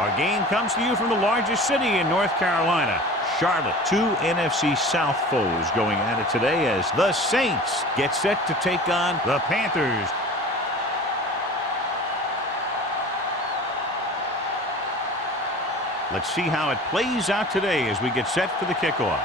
Our game comes to you from the largest city in North Carolina, Charlotte. Two NFC South foes going at it today as the Saints get set to take on the Panthers. Let's see how it plays out today as we get set for the kickoff.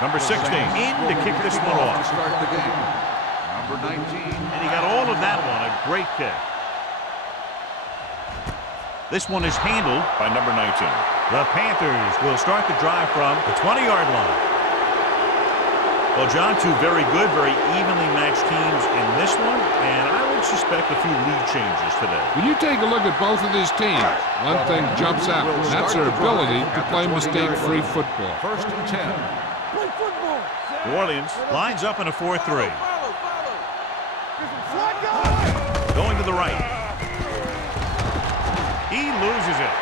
Number 16 in to kick this one off. Start the game. Number 19. And he got all of that one. A great kick. This one is handled by number 19. The Panthers will start the drive from the 20-yard line. Well, John, two very good, very evenly matched teams in this one, and I would suspect a few lead changes today. When you take a look at both of these teams, one thing jumps out, and that's their ability to play mistake-free football. 1st and 10. New Orleans lines up in a 4-3. Going to the right. He loses it.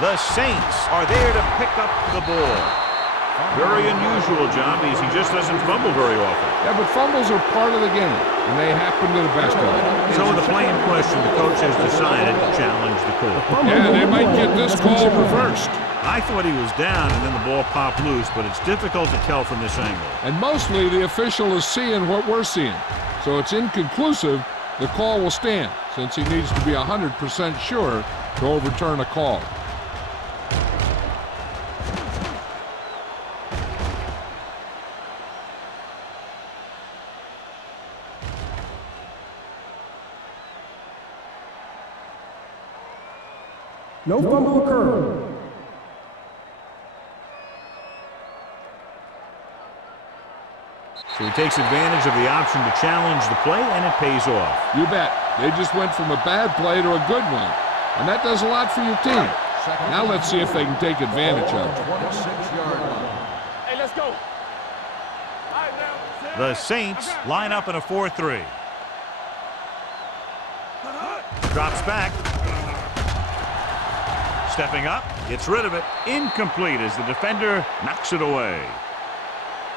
The Saints are there to pick up the ball. Very unusual, John, because he just doesn't fumble very often. Yeah, but fumbles are part of the game, and they happen to the best of them. So in the play in question, the coach has decided to challenge the call. Yeah, they might get this call reversed. I thought he was down, and then the ball popped loose, but it's difficult to tell from this angle. And mostly the official is seeing what we're seeing. So it's inconclusive. The call will stand, since he needs to be 100% sure to overturn a call. No fumble occurred. So he takes advantage of the option to challenge the play, and it pays off. You bet. They just went from a bad play to a good one. And that does a lot for your team. Now let's see if they can take advantage of it. 26-yard line. Hey, let's go. The Saints line up in a 4-3. Drops back. Stepping up, gets rid of it. Incomplete as the defender knocks it away.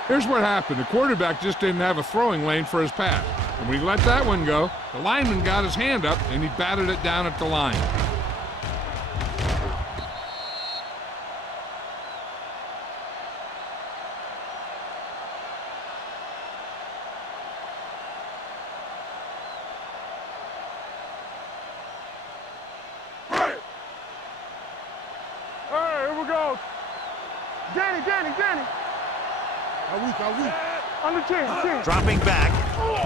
Here's what happened. The quarterback just didn't have a throwing lane for his pass. And when he let that one go, the lineman got his hand up and he batted it down at the line. Hey, here we go. Danny. Under 10. Dropping back,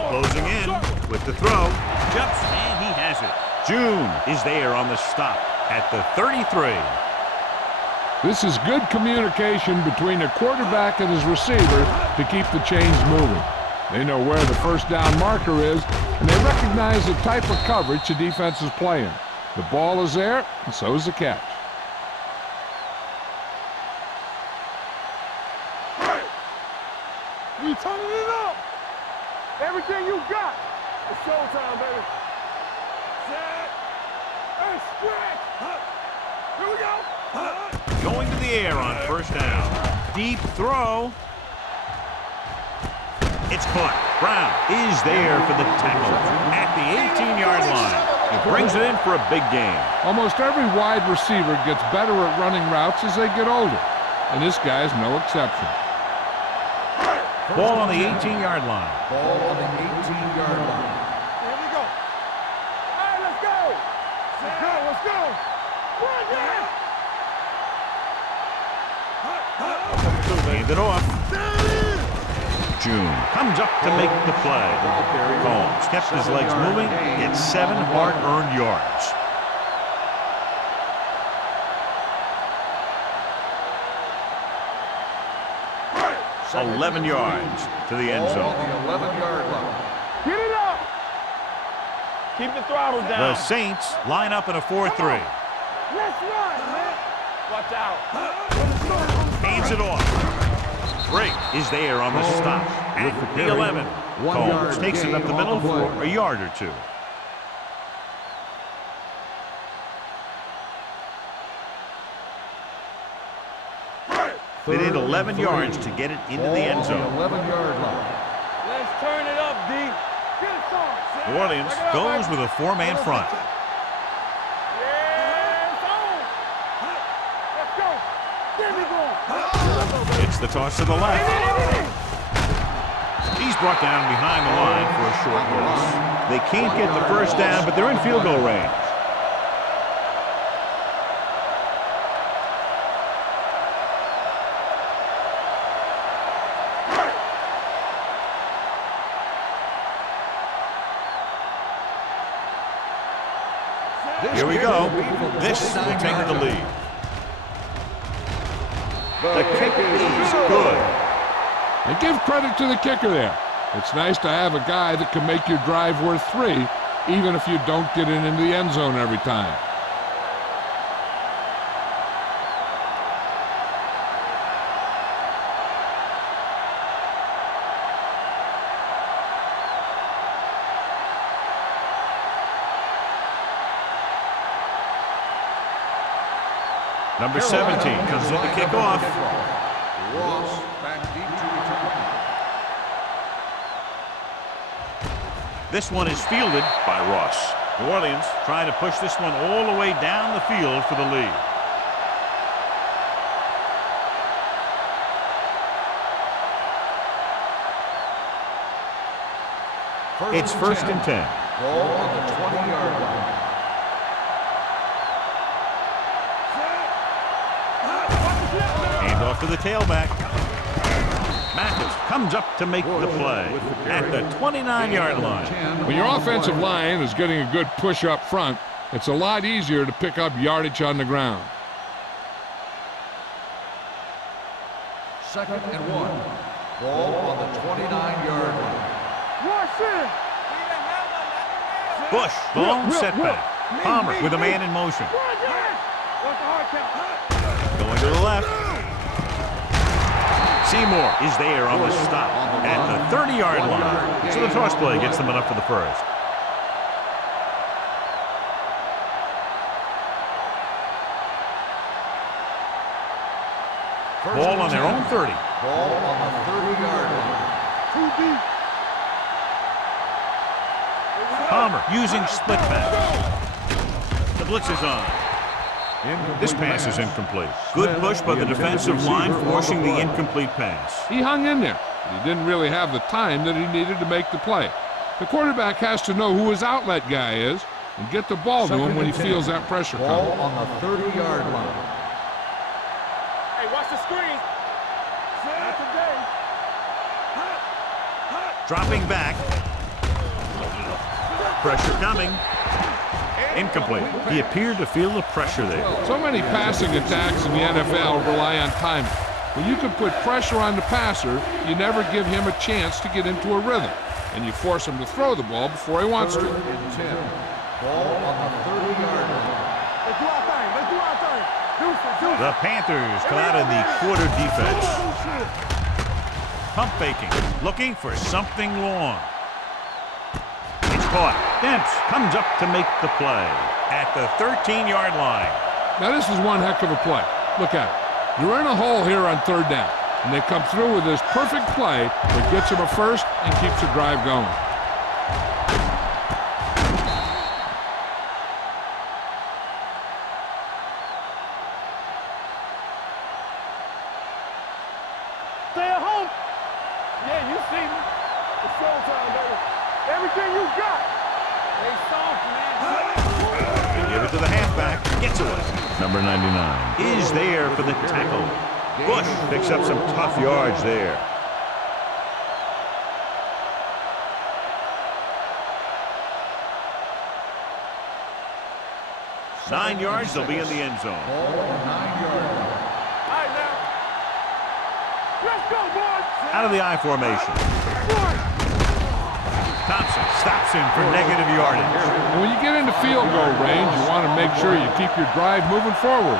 closing in with the throw. Jumps, and he has it. June is there on the stop at the 33. This is good communication between the quarterback and his receiver to keep the chains moving. They know where the first down marker is, and they recognize the type of coverage the defense is playing. The ball is there, and so is the catch. We turning it up. Everything you got. It's showtime, baby. Set. And stretch. Here we go. Going to the air on first down. Deep throw. It's caught. Brown is there for the tackle at the 18-yard line. He brings it in for a big gain. Almost every wide receiver gets better at running routes as they get older, and this guy is no exception. Ball on the 18-yard line. Ball on the 18-yard line. Here we go. All right, let's go. Let's go. Run, Hand it off. June comes up to make the play. Combs kept his legs moving, gets 7 hard-earned yards. Second 11 yards to the end zone. Ball on the 11-yard line. Get it up. Keep the throttle down. The Saints line up in a 4-3. Let's run, man. Watch out. Hands it off. Drake is there on the stop at the 11. Combs takes it up the middle for a yard or two. They need 11 yards to get it into the end zone. 11-yard line. Let's turn it up, D. Get it on. New Orleans goes with a four-man front. Yes, on. Let's go. Get me going. It's the toss to the left. He's brought down behind the line for a short loss. They can't get the first down, but they're in field goal range. Here we go. This will take the lead. The kick is good. And give credit to the kicker there. It's nice to have a guy that can make your drive worth 3, even if you don't get it into the end zone every time. Number 17 comes in to kick off. Ross back deep to return. This one is fielded by Ross. New Orleans trying to push this one all the way down the field for the lead. It's first and 10. Ball on the 20-yard line. Hand off to the tailback. Mathis comes up to make the play at the 29-yard line. When your offensive line is getting a good push up front, it's a lot easier to pick up yardage on the ground. Second and 1. Ball on the 29-yard line. Bush, long setback. Palmer with a man in motion. Going to the left. Seymour is there on the stop at the 30-yard line. So the toss play gets them enough for the first. Ball on their own 30. Ball on the 30-yard line. Palmer using split back. The blitz is on. This pass is incomplete. Good push by the defensive line, forcing the incomplete pass. He hung in there, but he didn't really have the time that he needed to make the play. The quarterback has to know who his outlet guy is and get the ball to him when he feels that pressure Ball coming. on the 30-yard line. Hey, watch the screen. Not today. Dropping back. Pressure coming. Incomplete. He appeared to feel the pressure there. So many passing attacks in the NFL rely on timing. When you can put pressure on the passer, you never give him a chance to get into a rhythm, and you force him to throw the ball before he wants to. Third and 10. Ball on the 30-yard line. Let's do our thing. Let's do our thing. Deuces. The Panthers come out in the quarter defense. Pump faking, looking for something long. It's caught. Demps comes up to make the play at the 13-yard line. Now this is one heck of a play. Look at it. You're in a hole here on third down, and they come through with this perfect play that gets them a first and keeps the drive going. Stay at home. Yeah, you see me. It's showtime, baby. Everything you got. Stay soft, man. They give it to the halfback. Gets away. Number 99 is there for the tackle. Bush picks up some tough yards there. Nine yards, they'll be in the end zone. Ball on the 9-yard line. All right, now. Let's go, boys. Out of the I formation. Thompson stops him for negative yardage. And when you get into field goal range, you want to make sure you keep your drive moving forward.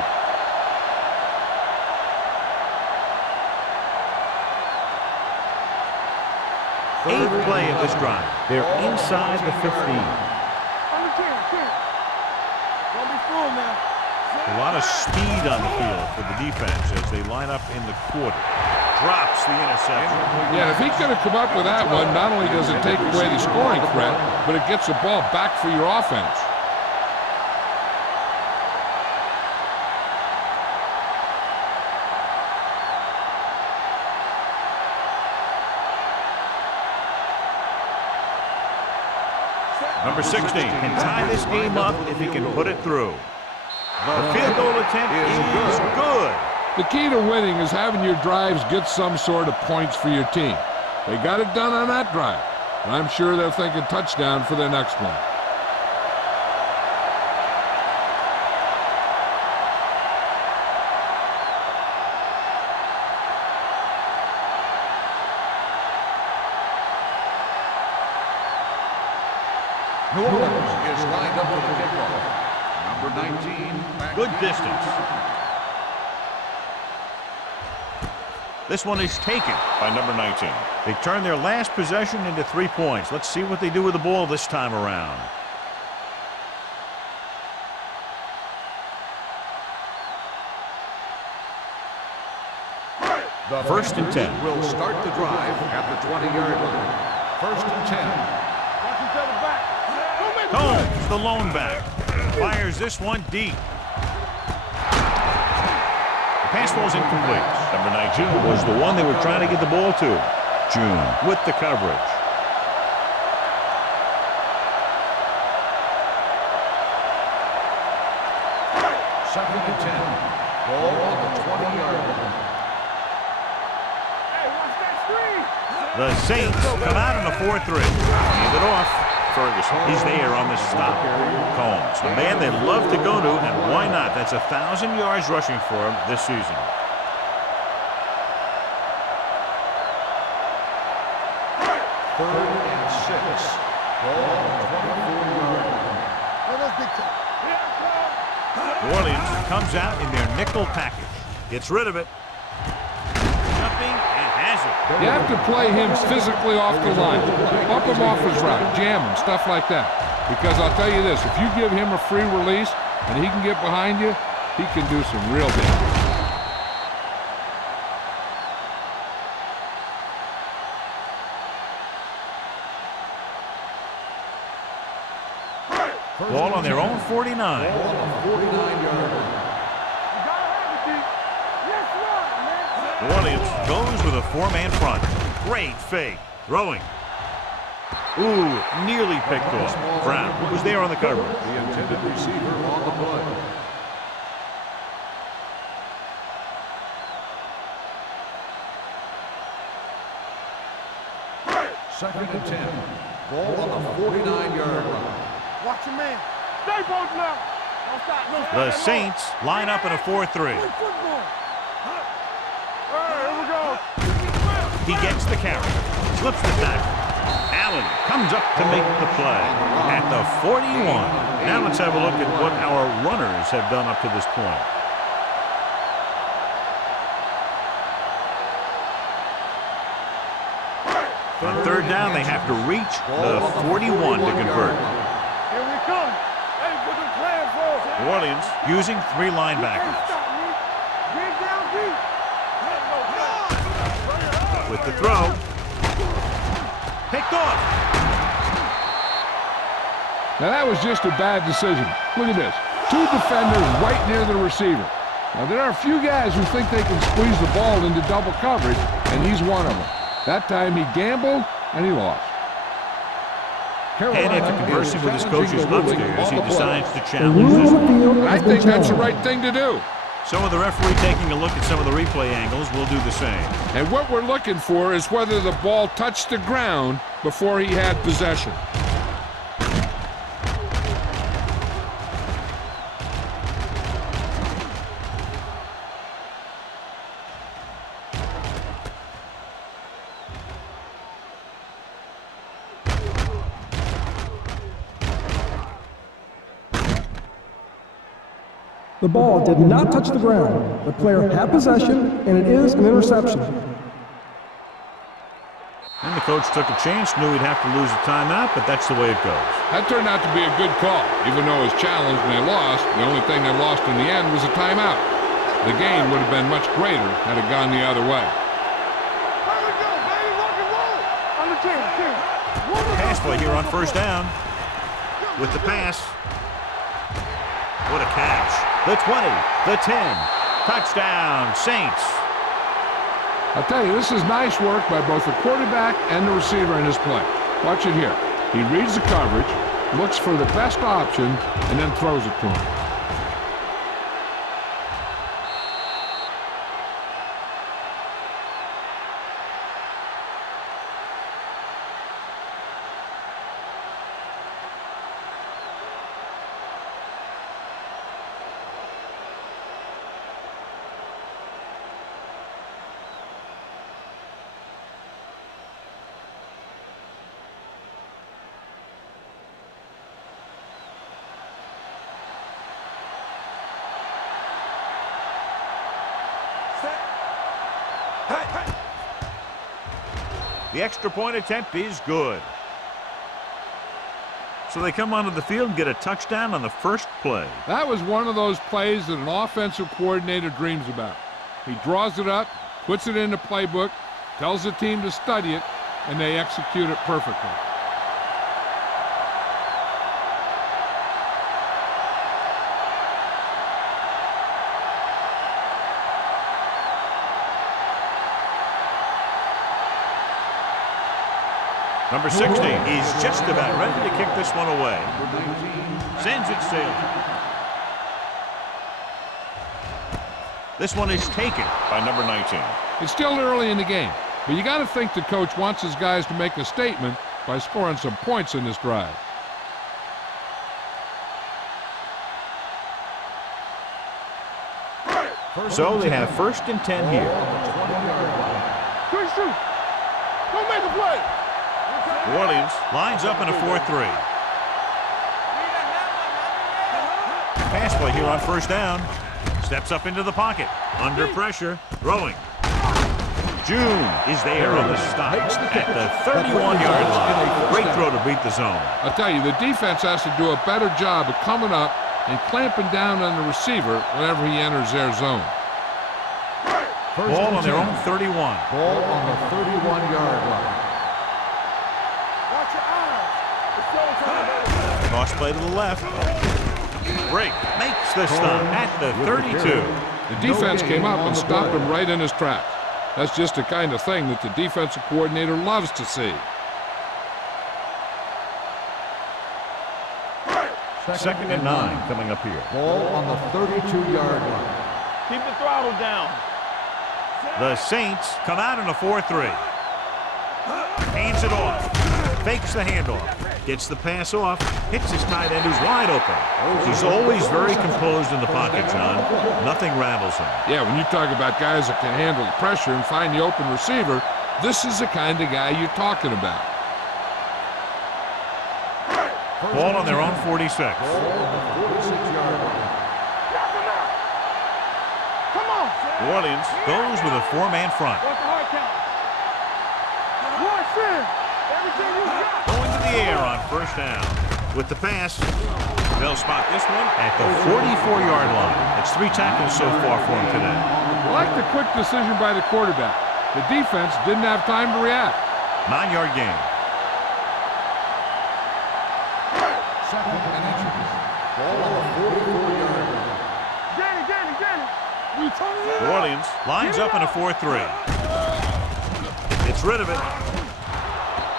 Eighth play of this drive. They're inside the 15. On the 10. Don't be fooled now. A lot of speed on the field for the defense as they line up in the quarter. Drops the interception. Yeah, if he could have come up with that one, not only does it take away the scoring threat, but it gets the ball back for your offense. Number 16 can tie this game up if he can put it through. The field goal attempt is good. The key to winning is having your drives get some sort of points for your team. They got it done on that drive, and I'm sure they're thinking touchdown for their next one. New Orleans is lined up for the kickoff. Number 19. Good distance. This one is taken by number 19. They turn their last possession into 3 points. Let's see what they do with the ball this time around. The First and 10. will start the drive at the 20-yard line. First and 10. Watch each other back. Combs, the lone back, fires this one deep. The pass falls incomplete. Number 19 was the one they were trying to get the ball to. June with the coverage. Second and 10. Ball on the 20-yard line. Hey, watch that screen. The Saints come out in a 4-3. Hand it off. Ferguson, he's there on the stop. Combs, a man they love to go to, and why not? That's 1,000 yards rushing for him this season. Third and 6. Ball on the 24-yard line. New Orleans comes out in their nickel package. Gets rid of it. Jumping and has it. You have to play him physically off the line. Bump him off his route, jam him, stuff like that. Because I'll tell you this, if you give him a free release and he can get behind you, he can do some real damage. Ball on their own 49. Ball on the 49-yard line. New Orleans goes with a 4-man front. Great fake. Throwing. Ooh, nearly picked off. Brown was there on the cover. The intended receiver on the play. Second and 10. Ball on the 49-yard line. Watch your man. Stay both now. Don't stop. No stop. The Saints line up in a 4-3. Play football. Here we go. He gets the carry. Slips the tackle. Allen comes up to make the play at the 41. Now let's have a look at what our runners have done up to this point. On third down, they have to reach the 41 to convert. Here we come. Hey, what the plan for? New Orleans using 3 linebackers. Stop me. Get down deep. With the throw. Picked off. Now that was just a bad decision. Look at this. 2 defenders right near the receiver. Now there are a few guys who think they can squeeze the ball into double coverage, and he's one of them. That time he gambled, and he lost. And after conversing with his coaches upstairs, he decides to challenge this one. And I think that's the right thing to do. So with the referee taking a look at some of the replay angles, we'll do the same. And what we're looking for is whether the ball touched the ground before he had possession. The ball did not touch the ground. The player had possession, and it is an interception. And the the coach took a chance, knew he'd have to lose a timeout, but that's the way it goes. That turned out to be a good call. Even though it was challenged and they lost, the only thing they lost in the end was a timeout. The gain would have been much greater had it gone the other way. Here we go, baby, rock and roll. On the team. Pass play here on first down. With the pass. What a catch. The 20, the 10. Touchdown, Saints. I'll tell you, this is nice work by both the quarterback and the receiver in this play. Watch it here. He reads the coverage, looks for the best option, and then throws it to him. The extra point attempt is good. So they come onto the field and get a touchdown on the first play. That was one of those plays that an offensive coordinator dreams about. He draws it up, puts it in the playbook, tells the team to study it, and they execute it perfectly. Number 60 is just about ready to kick this one away. Sends it sailing. This one is taken by number 19. It's still early in the game, but you got to think the coach wants his guys to make a statement by scoring some points in this drive. So they have 1st and 10 here. Quick shoot. Don't make a play. New Orleans lines up in a 4-3. Pass play here on first down. Steps up into the pocket. Under pressure. Throwing. June is there on the stop at the 31-yard line. Great throw to beat the zone. I'll tell you, the defense has to do a better job of coming up and clamping down on the receiver whenever he enters their zone. Ball on their own 31. Ball on the 31-yard line. Watch your eyes. It's showtime, baby. Toss play to the left. Break makes the stop at the 32. The defense came up and stopped him right in his tracks. That's just the kind of thing that the defensive coordinator loves to see. 2nd and 9 coming up here. Ball on the 32-yard line. Keep the throttle down. The Saints come out in a 4-3. Hands it off. Fakes the handoff. Gets the pass off. Hits his tight end who's wide open. He's always very composed in the pocket, John. Nothing rattles him. Yeah, when you talk about guys that can handle the pressure and find the open receiver, this is the kind of guy you're talking about. Ball on their own 46. Ball on the 46-yard line. Come on. New Orleans goes with a 4-man front. What's the hard count? Rush in. Everything you got. Going to the air on first down. With the pass, they'll spot this one at the 44-yard line. It's 3 tackles so far for him today. I like the quick decision by the quarterback. The defense didn't have time to react. 9-yard gain. 2nd and inches. Ball on the 44-yard line. Danny. We turning it New up. Orleans lines up in a 4-3. Gets rid of it.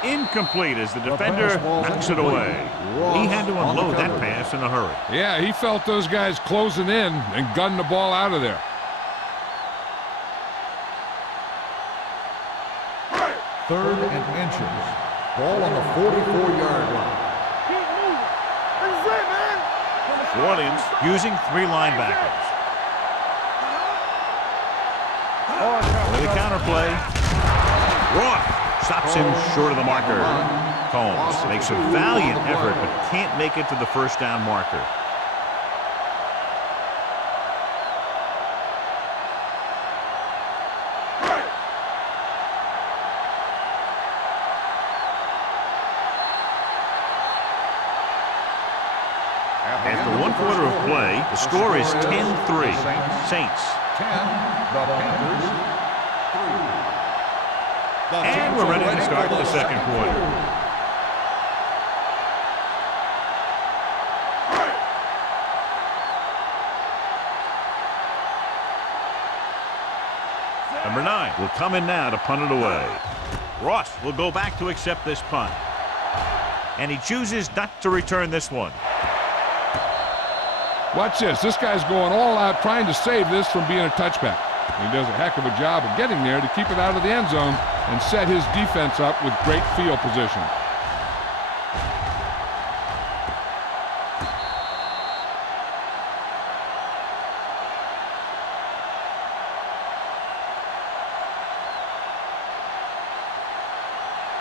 Incomplete as the defender knocks it away. He had to unload that pass in a hurry. Yeah, he felt those guys closing in and gunned the ball out of there. 3rd and inches. Ball on the 44-yard line. Keep moving. This is it, man. New Orleans using 3 linebackers. With a counterplay. Roth stops him short of the marker. Combs makes a valiant effort but can't make it to the first down marker. After one quarter of play, the score is 10-3. Saints. 10, the Panthers 3. And we're ready to start the second quarter. Number 9 will come in now to punt it away. Ross will go back to accept this punt. And he chooses not to return this one. Watch this. This guy's going all out trying to save this from being a touchback. He does a heck of a job of getting there to keep it out of the end zone and set his defense up with great field position.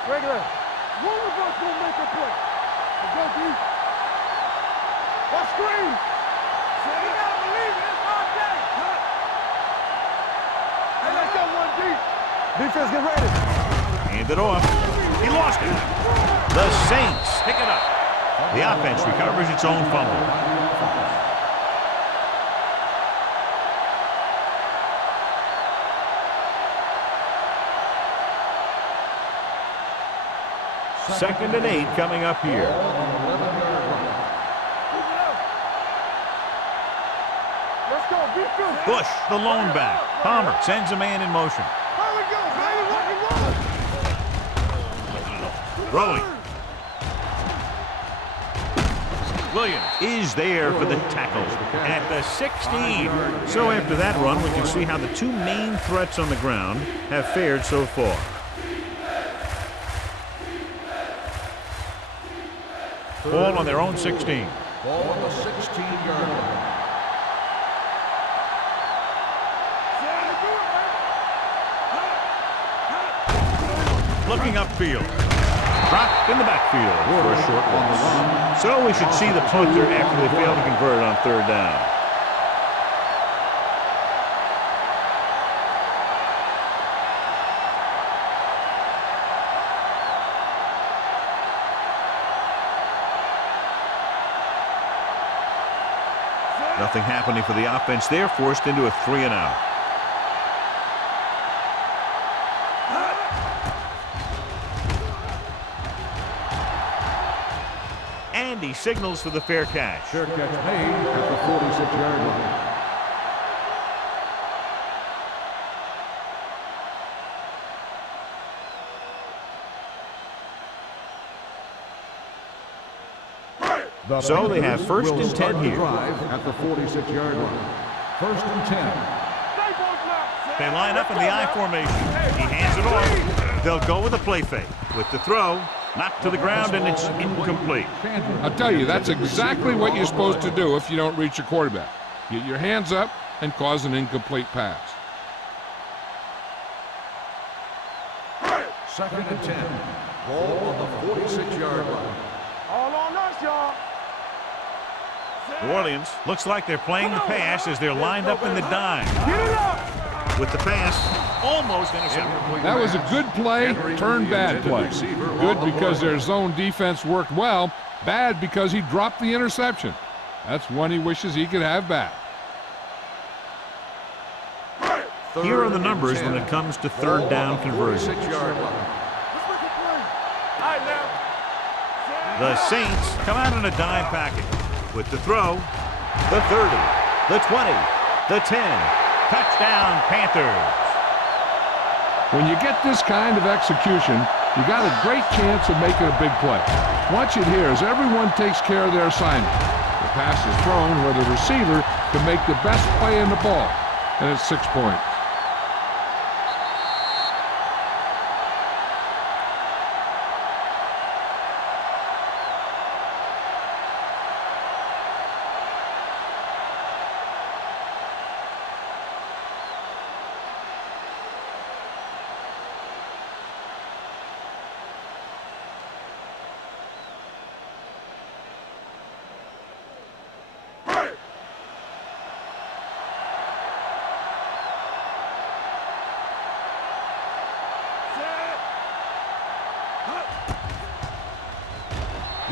Regular. One of us will make a play. Go deep. What screen? You gotta believe it. It's our day. Hey, let's go one deep. Defense, get ready. Hand it off. He lost it. The Saints pick it up. The offense recovers its own fumble. Second and 8 coming up here. Let's go, defense. Bush, the lone back. Palmer sends a man in motion. Here we go, baby. Rock and roll. Throwing. Williams is there for the tackle at the 16. So after that run, we can see how the two main threats on the ground have fared so far. Ball on their own 16. Ball on the 16-yard line. Looking upfield. Dropped in the backfield for a short loss. So we should see the punter after they fail to convert on third down. Nothing happening for the offense there, forced into a 3-and-out. And he signals for the fair catch. Fair catch made at the 46-yard line. So they have first and 10 here. At the 46-yard line. First and 10. They line up in the I formation. He hands it off. They'll go with a play fake. With the throw, knocked to the ground, and it's incomplete. I'll tell you, that's exactly what you're supposed to do if you don't reach your quarterback. Get your hands up and cause an incomplete pass. Second and 10. Ball on the 46-yard line. All on us, y'all. New Orleans looks like they're playing the pass as they're lined up in the dime. Get it up. With the pass, almost intercepted. That was a good play, turned bad play. Good because their zone defense worked well. Bad because he dropped the interception. That's one he wishes he could have back. Here are the numbers when it comes to third down conversions. The Saints come out in a dime package. With the throw, the 30, the 20, the 10. Touchdown, Panthers. When you get this kind of execution, you got a great chance of making a big play. Watch it here as everyone takes care of their assignment. The pass is thrown where the receiver can make the best play in the ball, and it's 6 points.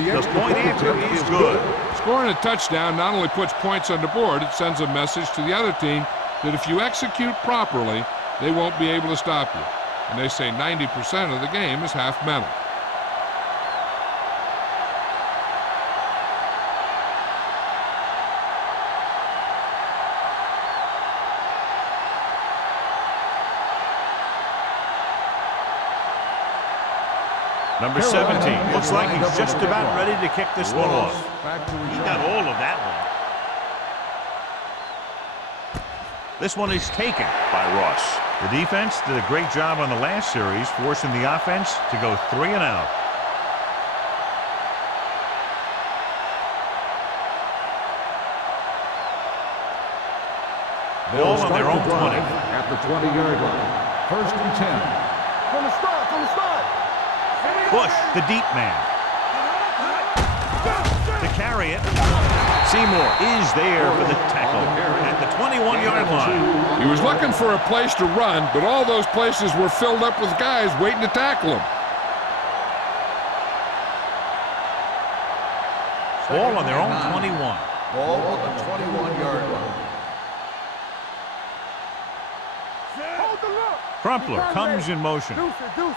The point answer is good. Scoring a touchdown not only puts points on the board, it sends a message to the other team that if you execute properly, they won't be able to stop you. And they say 90% of the game is half mental. Number 17. Looks like he's just about ready to kick this one off. He got all of that one. This one is taken by Ross. The defense did a great job on the last series, forcing the offense to go 3 and out. Ball on their own 20. At the 20-yard line. 1st and 10. From the start, from the start. Bush, the deep man. To carry it. Seymour is there for the tackle at the 21-yard line. He was looking for a place to run, but all those places were filled up with guys waiting to tackle him. Ball on their own 21. Ball on the 21-yard line. Hold the look. Crumpler comes in motion. Deuce it, deuce it.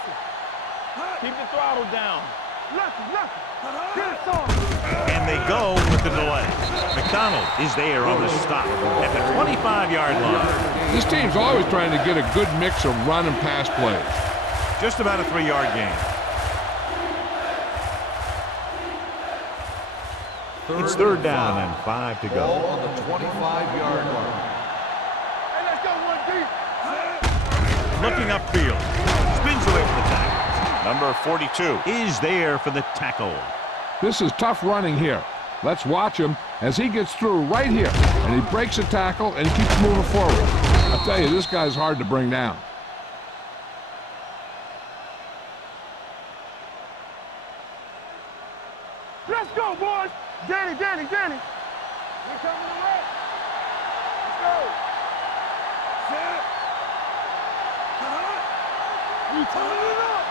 Keep the throttle down. Lucky, lucky. Get it on. And they go with the delay. McDonald is there on the stop at the 25-yard line. This team's always trying to get a good mix of run and pass plays. Just about a 3-yard gain. It's 3rd down and 5 to Ball go. on the 25-yard line. Hey, let's go one deep. Looking upfield. Spins away from the tackle. Number 42 is there for the tackle. This is tough running here. Let's watch him as he gets through right here, and he breaks a tackle and keeps moving forward. I tell you, this guy's hard to bring down. Let's go, boys. Danny. We coming to right. Let's go. Set. We turning it up.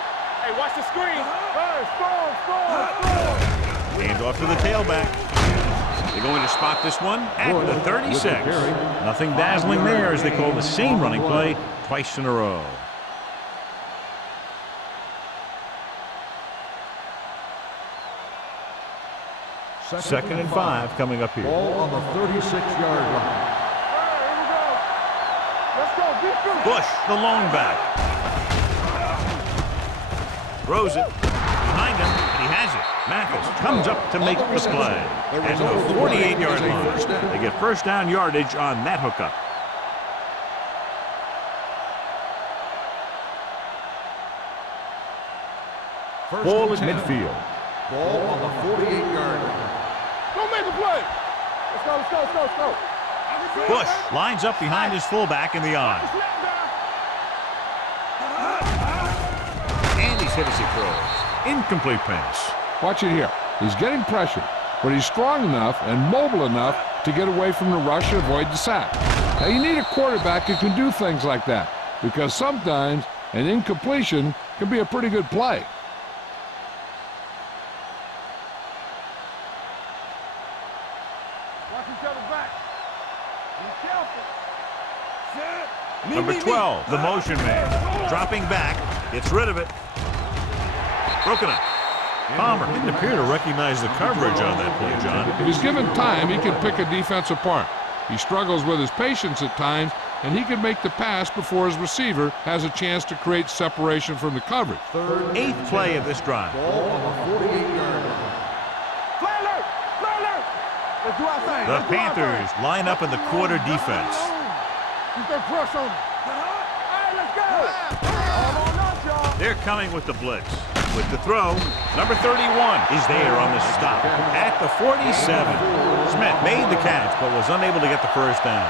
Hey, watch the screen. Hey, score. Hands off to the tailback. They're going to spot this one at the 36. Nothing dazzling there as they call the same running play twice in a row. Second and 5 coming up here. Ball on the 36-yard line. Here we go. Let's go. Defense. Bush, the lone back. Throws it. Behind him, and he has it. Mathis comes up to make the play. At the 48-yard line. They get first down yardage on that hookup. Ball at midfield. Ball on the 48-yard line. Go make a play. Let's go. Bush lines up behind his fullback in the eye. And he's hit as he throws. Incomplete pass. Watch it here. He's getting pressure, but he's strong enough and mobile enough to get away from the rush and avoid the sack. Now, you need a quarterback who can do things like that, because sometimes an incompletion can be a pretty good play. Watch each other back. Be careful. Set. Number 12, the motion man. Dropping back. Gets rid of it. Broken up. Palmer didn't appear to recognize the coverage on that play, John. If he's given time, he can pick a defense apart. He struggles with his patience at times, and he can make the pass before his receiver has a chance to create separation from the coverage. 8th play of this drive. Ball on the 48-yard line. Play alert. Let's do our thing. The Panthers line up in the quarter defense. Keep that press on him. Hey, let's go. All on us, y'all. They're coming with the blitz. With the throw, number 31 is there on the stop at the 47. Smith made the catch but was unable to get the first down.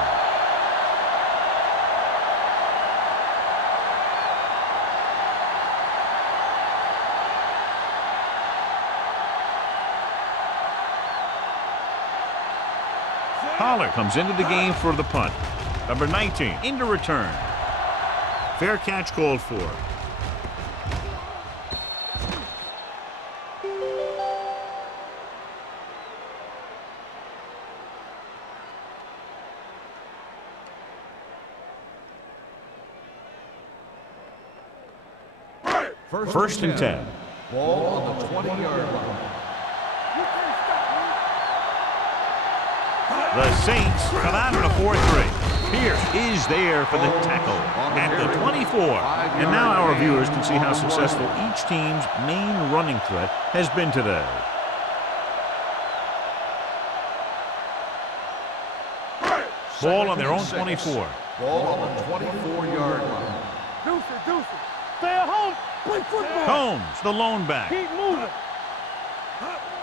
Pollard comes into the game for the punt. Number 19 into return. Fair catch called for. First and 10. Ball on the 20-yard line. The Saints come out in a 4-3. Pierce is there for the tackle at the 24. And now our viewers can see how successful each team's main running threat has been today. Ball on their own 24. Ball on the 24-yard line. Deuce. Stay at home. Play football. Combs, the lone back. Keep moving.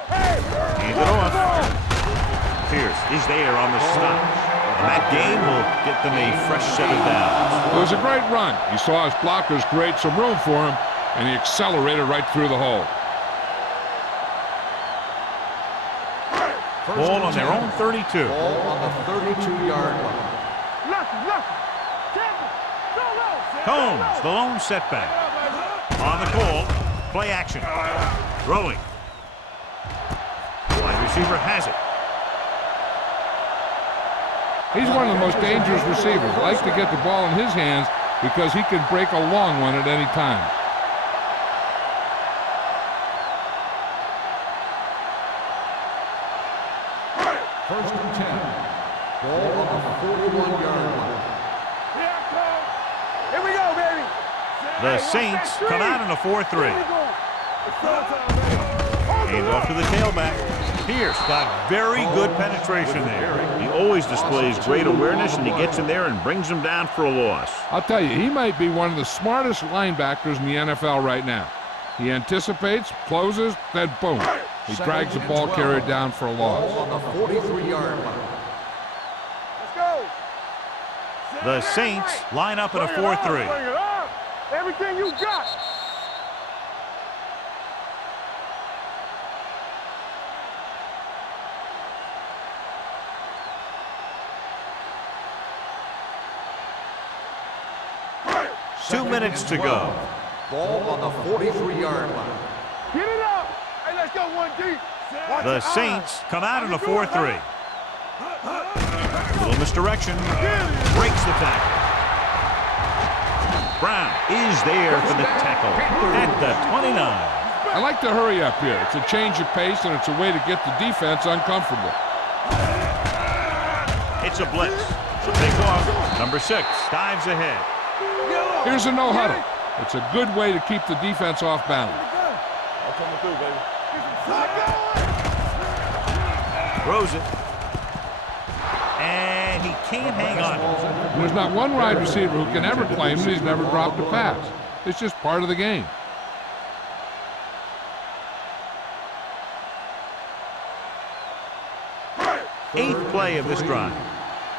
Hey. Hand it off. Pierce is there on the stop. And that gain will get them a fresh set of downs. It was a great run. He saw his blockers create some room for him, and he accelerated right through the hole. Ball on their own 32. Ball on the 32-yard line. Lucky. Combs, the lone setback. On the call, play action. Throwing. Wide receiver has it. He's one of the most dangerous receivers. Likes to get the ball in his hands because he can break a long one at any time. First and 10. Ball on the 41-yard line. Here we go, baby. The Saints come out in a 4-3. Hand off to the tailback. Pierce got very good penetration there. He always displays great awareness, and he gets in there and brings him down for a loss. I'll tell you, he might be one of the smartest linebackers in the NFL right now. He anticipates, closes, then boom. He drags the ball carrier down for a loss. Ball on the 43-yard line. Let's go. The Saints line up in a 4-3. Bring it up. Everything you got. Two minutes to go. Ball on the 43-yard line. Get it up. Hey, let's go one deep. Watch The your Saints eyes. come out in a 4-3. Little misdirection. Breaks the tackle. Brown is there for the tackle at the 29. I like to hurry up here. It's a change of pace, and it's a way to get the defense uncomfortable. It's a blitz. So take off. Number 6 dives ahead. Here's a no-huddle. It's a good way to keep the defense off balance. I'm coming through, baby. Throws it. And he can't hang on. There's not one wide receiver who can ever claim that he's never dropped a pass. It's just part of the game. Eighth play of this drive.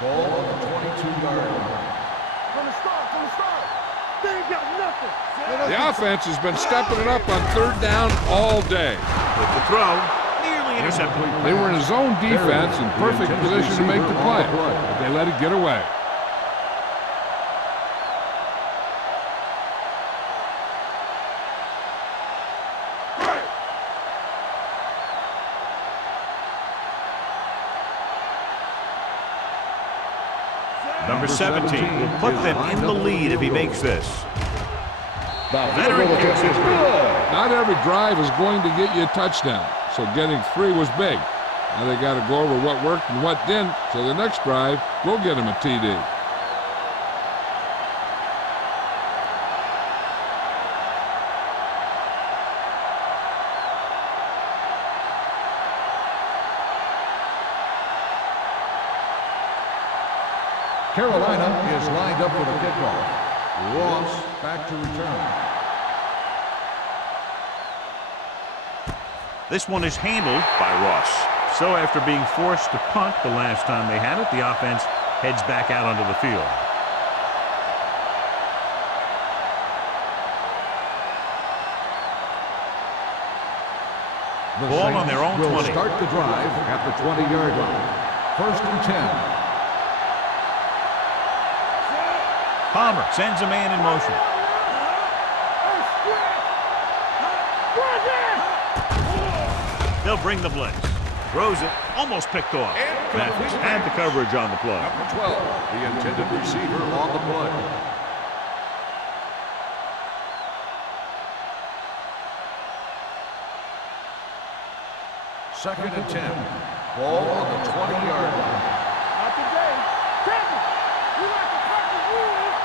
Ball on the 22-yard line. From the start. They ain't got nothing. The offense has been stepping it up on third down all day. With the throw, nearly intercepted. They were in a zone defense in perfect position to make the play, but they let it get away. Number 17 will put them in the lead if he makes this. Veteran kicks it good. Not every drive is going to get you a touchdown, so getting 3 was big. Now they got to go over what worked and what didn't, so the next drive will get them a TD. Carolina is lined up for the kickoff. Ross back to return. This one is handled by Ross. So after being forced to punt the last time they had it, the offense heads back out onto the field. The Ball on Saints their own will 20. start the drive at the 20-yard line. First and 10. Palmer sends a man in motion. They'll bring the blitz. Throws it, almost picked off. Mathis had the coverage on the play. Number 12, the intended receiver on the play. Second and 10. Ball on the 20-yard line. Not today. Tackle. You like the practice rules.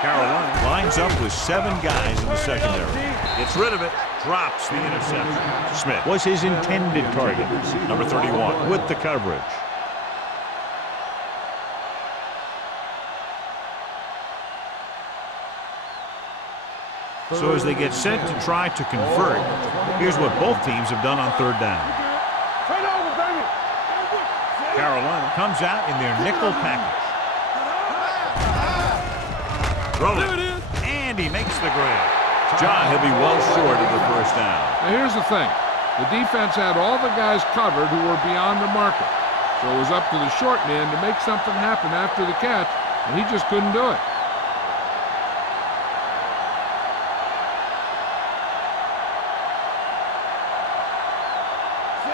Carolina lines up with 7 guys in the secondary. Gets rid of it. Drops the interception. Smith was his intended target. Number 31 with the coverage. So as they get set to try to convert, here's what both teams have done on third down. Turn over, baby. Carolina comes out in their nickel package. Rolling. And he makes the grab. John, he'll be well short of the first down. Now here's the thing. The defense had all the guys covered who were beyond the marker. So it was up to the short man to make something happen after the catch, and he just couldn't do it.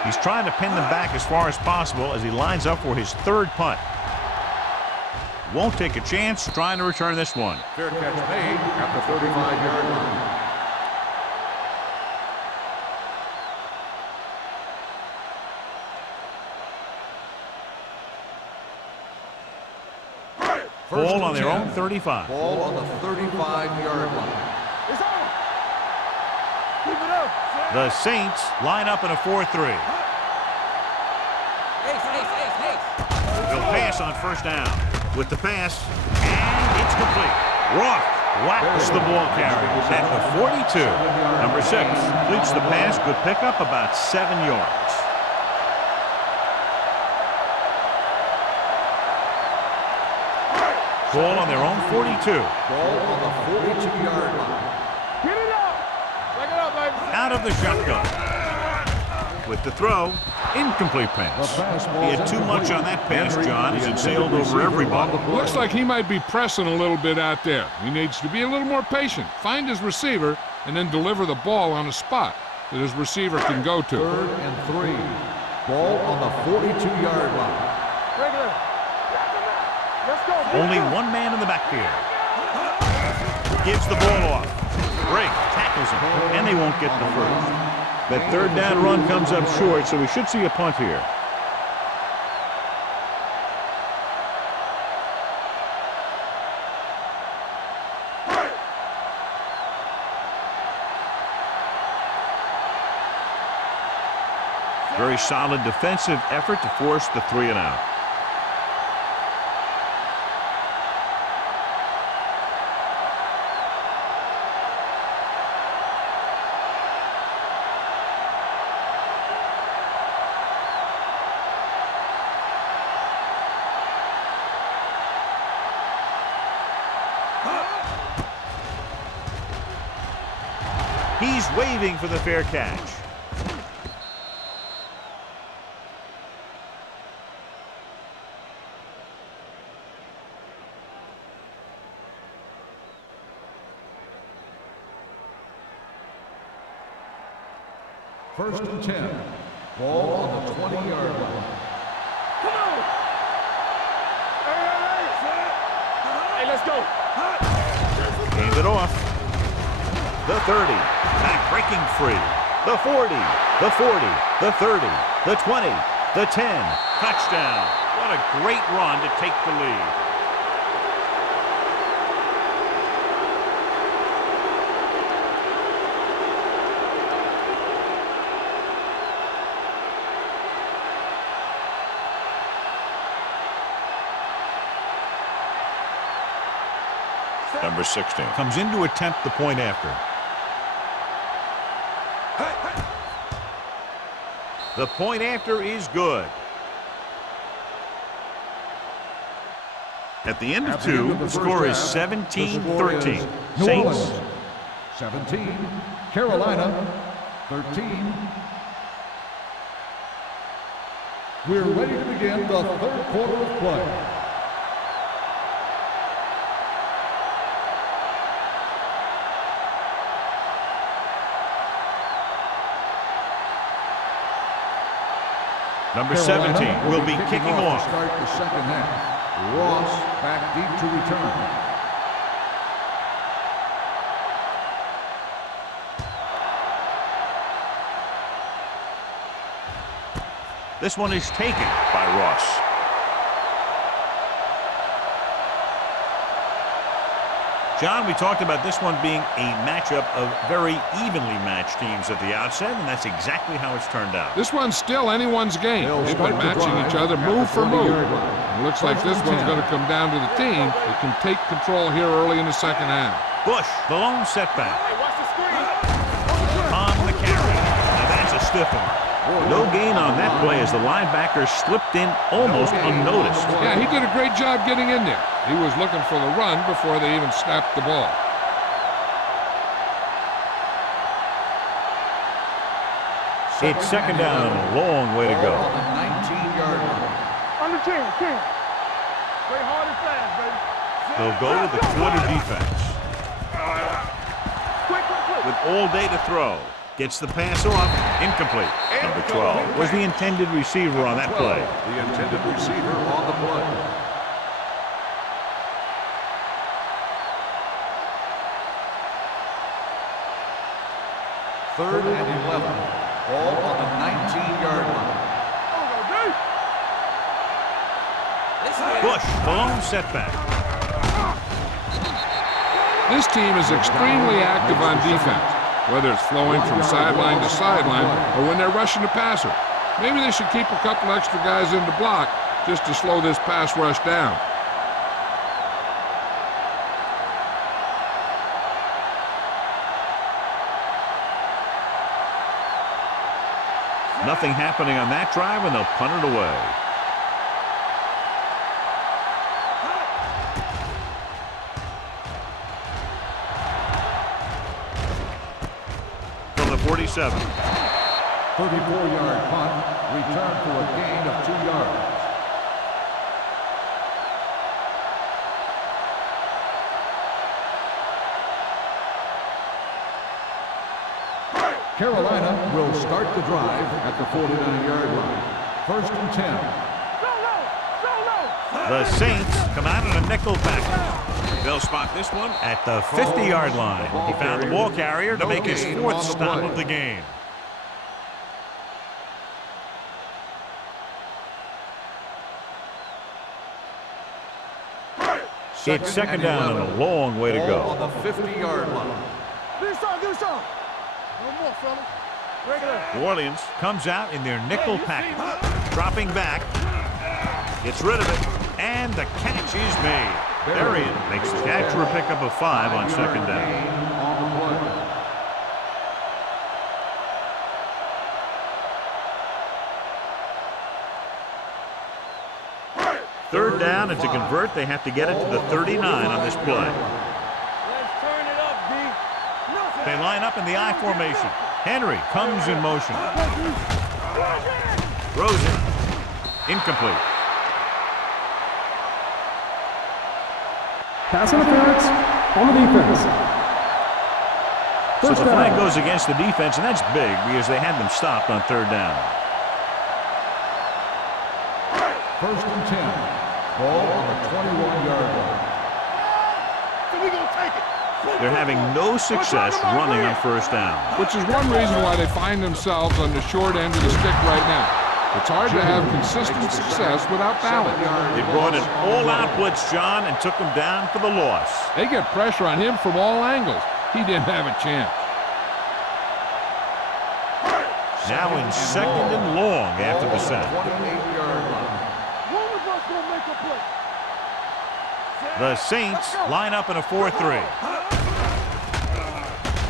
He's trying to pin them back as far as possible as he lines up for his third punt. Won't take a chance trying to return this one. Fair catch made at the 35-yard line. Ball on their own 35. Ball on the 35-yard line. It's on. Keep it up. The Saints line up in a 4-3. They'll pass on first down. With the pass, and it's complete. Roth whacks the ball carrier at the 42. Number 6 completes the pass. Good pickup, about 7 yards. Ball on their own 42. Ball on the 42-yard line. Get it up. Back it up, baby. Out of the shotgun. With the throw, incomplete pass. He had too much on that pass, John, as it sailed over everybody. Looks like he might be pressing a little bit out there. He needs to be a little more patient, find his receiver, and then deliver the ball on a spot that his receiver can go to. 3rd and 3. Ball on the 42-yard line. Regular. Let's go. Only one man in the backfield. Gives the ball off. Drake tackles him, and they won't get the first. That third down run comes up short, so we should see a punt here. Very solid defensive effort to force the 3 and out. He's waving for the fair catch. First and 10. Ball on the 20-yard line. Come on. Hey, let's go. Hand it off. The 30. Back breaking free. The 40. The 40. The 30. The 20. The 10. Touchdown. What a great run to take the lead. Number 16 comes in to attempt the point after. The point after is good. At the end of 2, the score is 17-13. Saints 17. Carolina 13. We're ready to begin the third quarter of play. Number 17 will be kicking off. To start the second half. Ross back deep to return. This one is taken by Ross. John, we talked about this one being a matchup of very evenly matched teams at the outset, and that's exactly how it's turned out. This one's still anyone's game. They've been matching each other move for move. It looks like this one's going to come down to the team that can take control here early in the second half. Bush, the lone setback. On the carry. Now that's a stiff one. No gain on that play as the linebacker slipped in almost unnoticed. Yeah, he did a great job getting in there. He was looking for the run before they even snapped the ball. It's second down and a long way to go. On the 19-yard line. On the 10. Play hard and fast, baby. They'll go to the quarter defense. Quick. With all day to throw. Gets the pass off. Incomplete. Number 12 was the intended receiver on that play. The intended receiver on the play. Third and 11. Ball on the 19-yard line. Bush, the lone setback. This team is extremely active on defense, whether it's flowing from sideline to sideline or when they're rushing the passer. Maybe they should keep a couple extra guys in the block just to slow this pass rush down. Nothing happening on that drive, and they'll punt it away. From the 47. 34-yard punt. Return for a gain of 2 yards. Carolina will start the drive at the 49-yard line. First and 10. The Saints come out in a nickel package. They'll spot this one at the 50-yard line. He found the ball carrier to make his fourth stop of the game. It's second down and a long way to go. On the 50-yard line. Give some. No more, fella. Regular. New Orleans comes out in their nickel package. Dropping back. Gets rid of it. And the catch is made. Berrien makes the catch for a pickup of 5 on second down. On the play. Third down, and to convert, they have to get it to the 39 on this play. Let's turn it up, B. They line up in the I formation. Henry comes in motion. Throws it. Incomplete. Pass interference on the defense. So First the flag down. goes against the defense, and that's big because they had them stopped on third down. First and 10. Ball on the 21-yard line. So we gonna take it. They're having no success running on first down. Which is one reason why they find themselves on the short end of the stick right now. It's hard to have consistent success without balance. They brought an all-out blitz, John, and took him down for the loss. They get pressure on him from all angles. He didn't have a chance. Now in second and long after the sack. 28-yard line. One of us gonna make a play. The Saints line up in a 4-3.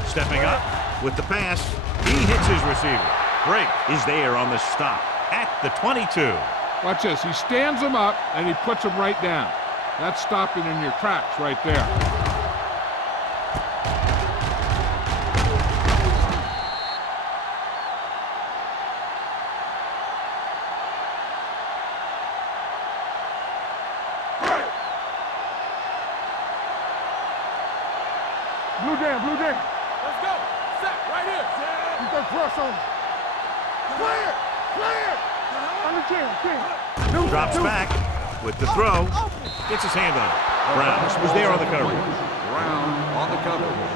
Stepping up with the pass. He hits his receiver. Drake is there on the stop at the 22. Watch this. He stands him up, and he puts him right down. That's stopping in your tracks right there. Blue jam. Let's go. Set right here. You can crush on him. Clear. On the 10. Drops back with the throw. Gets his hand on it. Brown was there on the coverage. Brown on the coverage.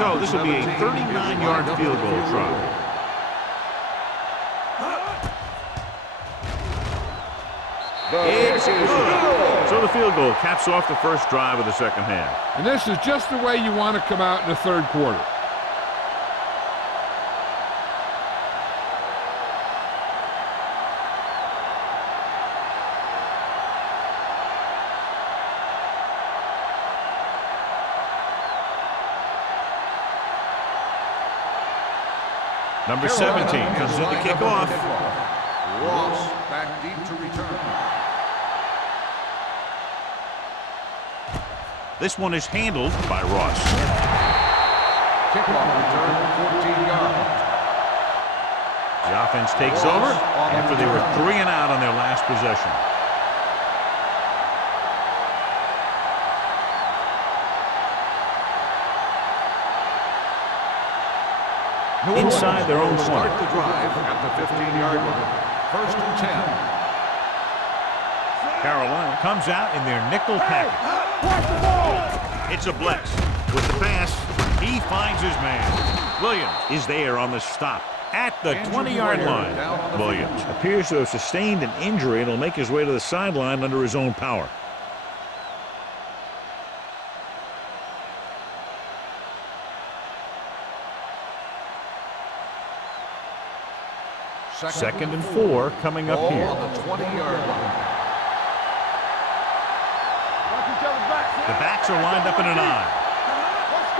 So this will be a 39-yard field goal try. It's good. So the field goal caps off the first drive of the second half. And this is just the way you want to come out in the third quarter. Number 17 comes in to kick off. Ross back deep to return. This one is handled by Ross. Kickoff return, 14 yards. The offense takes over after they were 3 and out on their last possession. Inside their own 20. Start the drive at the 15-yard line. 1st and 10. Carolina comes out in their nickel package. Watch the ball. It's a blitz. With the pass, he finds his man. Williams is there on the stop at the 20-yard line. Williams appears to have sustained an injury and will make his way to the sideline under his own power. Second and 4 coming up Ball here. on the 20-yard line. Watch each other's backs. The backs are lined up in an I. Let's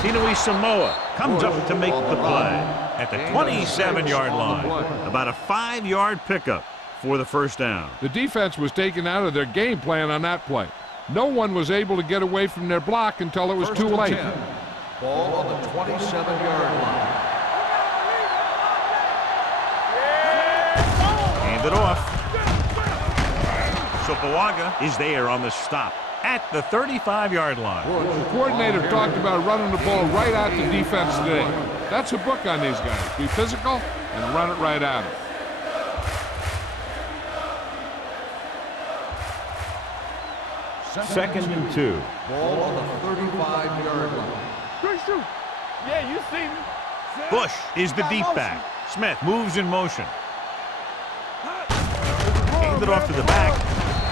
screen. Tinui Samoa comes up to make the play at the 27-yard line. About a 5-yard pickup for the first down. The defense was taken out of their game plan on that play. No one was able to get away from their block until it was too late. Ball on the 27-yard line. Hand it off. Sopoaga is there on the stop at the 35-yard line. The coordinator talked about running the ball right at the defense today. That's a book on these guys. Be physical and run it right at them. Second and 2. Ball on the 35-yard line. Good shoot. Yeah, you see me. Bush is the deep back. Smith moves in motion. Hand it off to the back.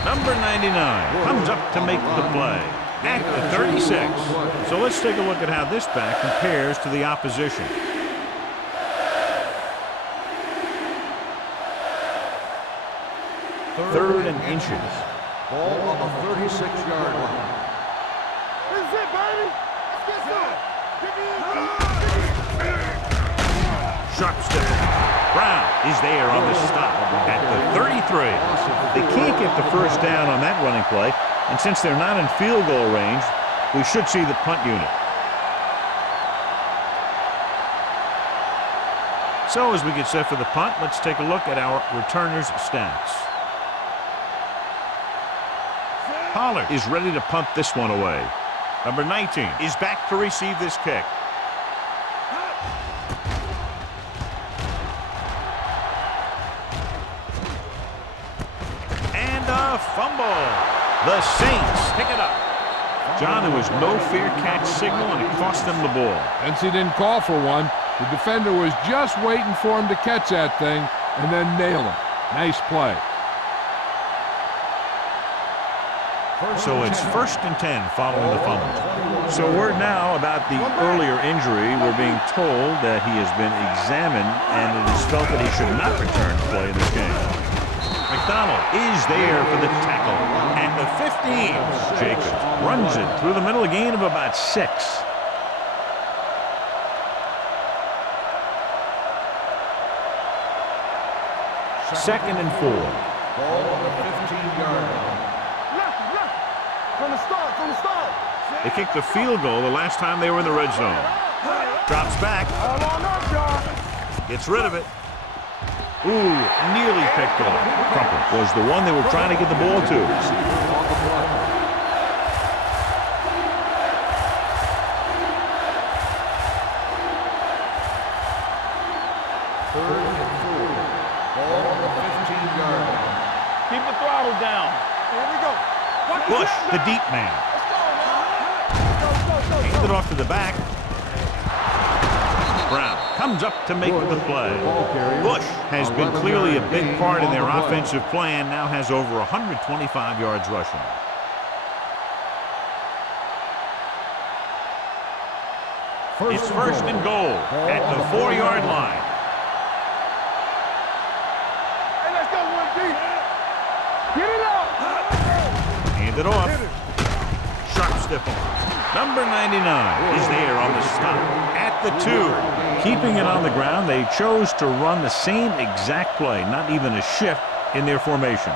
Number 99 comes up to make the play at the 36. So let's take a look at how this back compares to the opposition. Third and inches. Ball on the 36-yard line. This is it, baby. Let's get some. Sharp step. Brown is there on the stop at the 33. They can't get the first down on that running play, and since they're not in field goal range, we should see the punt unit. So as we get set for the punt, let's take a look at our returners' stats. Pollard is ready to punt this one away. Number 19 is back to receive this kick. And a fumble. The Saints pick it up. John, there was no fair catch signal, and it cost them the ball. Hence he didn't call for one. The defender was just waiting for him to catch that thing and then nail him. Nice play. So it's 1st and 10 following the fumble. So word now about the earlier injury. We're being told that he has been examined and it is felt that he should not return to play in this game. McDonald is there for the tackle at the 15. Jacobs runs it through the middle, a gain of about 6. Second and 4. Ball on the 15-yard line. From the start. They kicked the field goal the last time they were in the red zone. Drops back. All on up, John. Gets rid of it. Ooh, nearly picked off. Crumpler was the one they were trying to get the ball to. Keep the throttle down. Here we go. Bush, the deep man. Hands it off to the back. Brown comes up to make the play. Bush has been clearly a big part in their offensive plan, now has over 125 yards rushing. It's first and goal at the 4-yard line. Hey, let's go, 1D. Get it out. Hand it off. Sharp stiff arm. Number 99 is there on the stop at the 2. Keeping it on the ground, they chose to run the same exact play, not even a shift in their formation.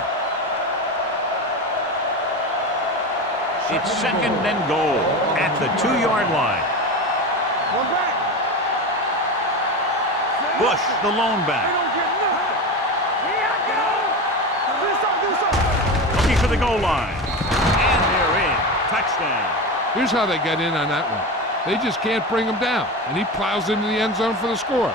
It's second and goal at the 2-yard line. One back. Bush, the lone They back, don't get nothing. Here I go. Do something. looking for the goal line. And they're in. Touchdown. Here's how they get in on that one. They just can't bring him down, and he plows into the end zone for the score.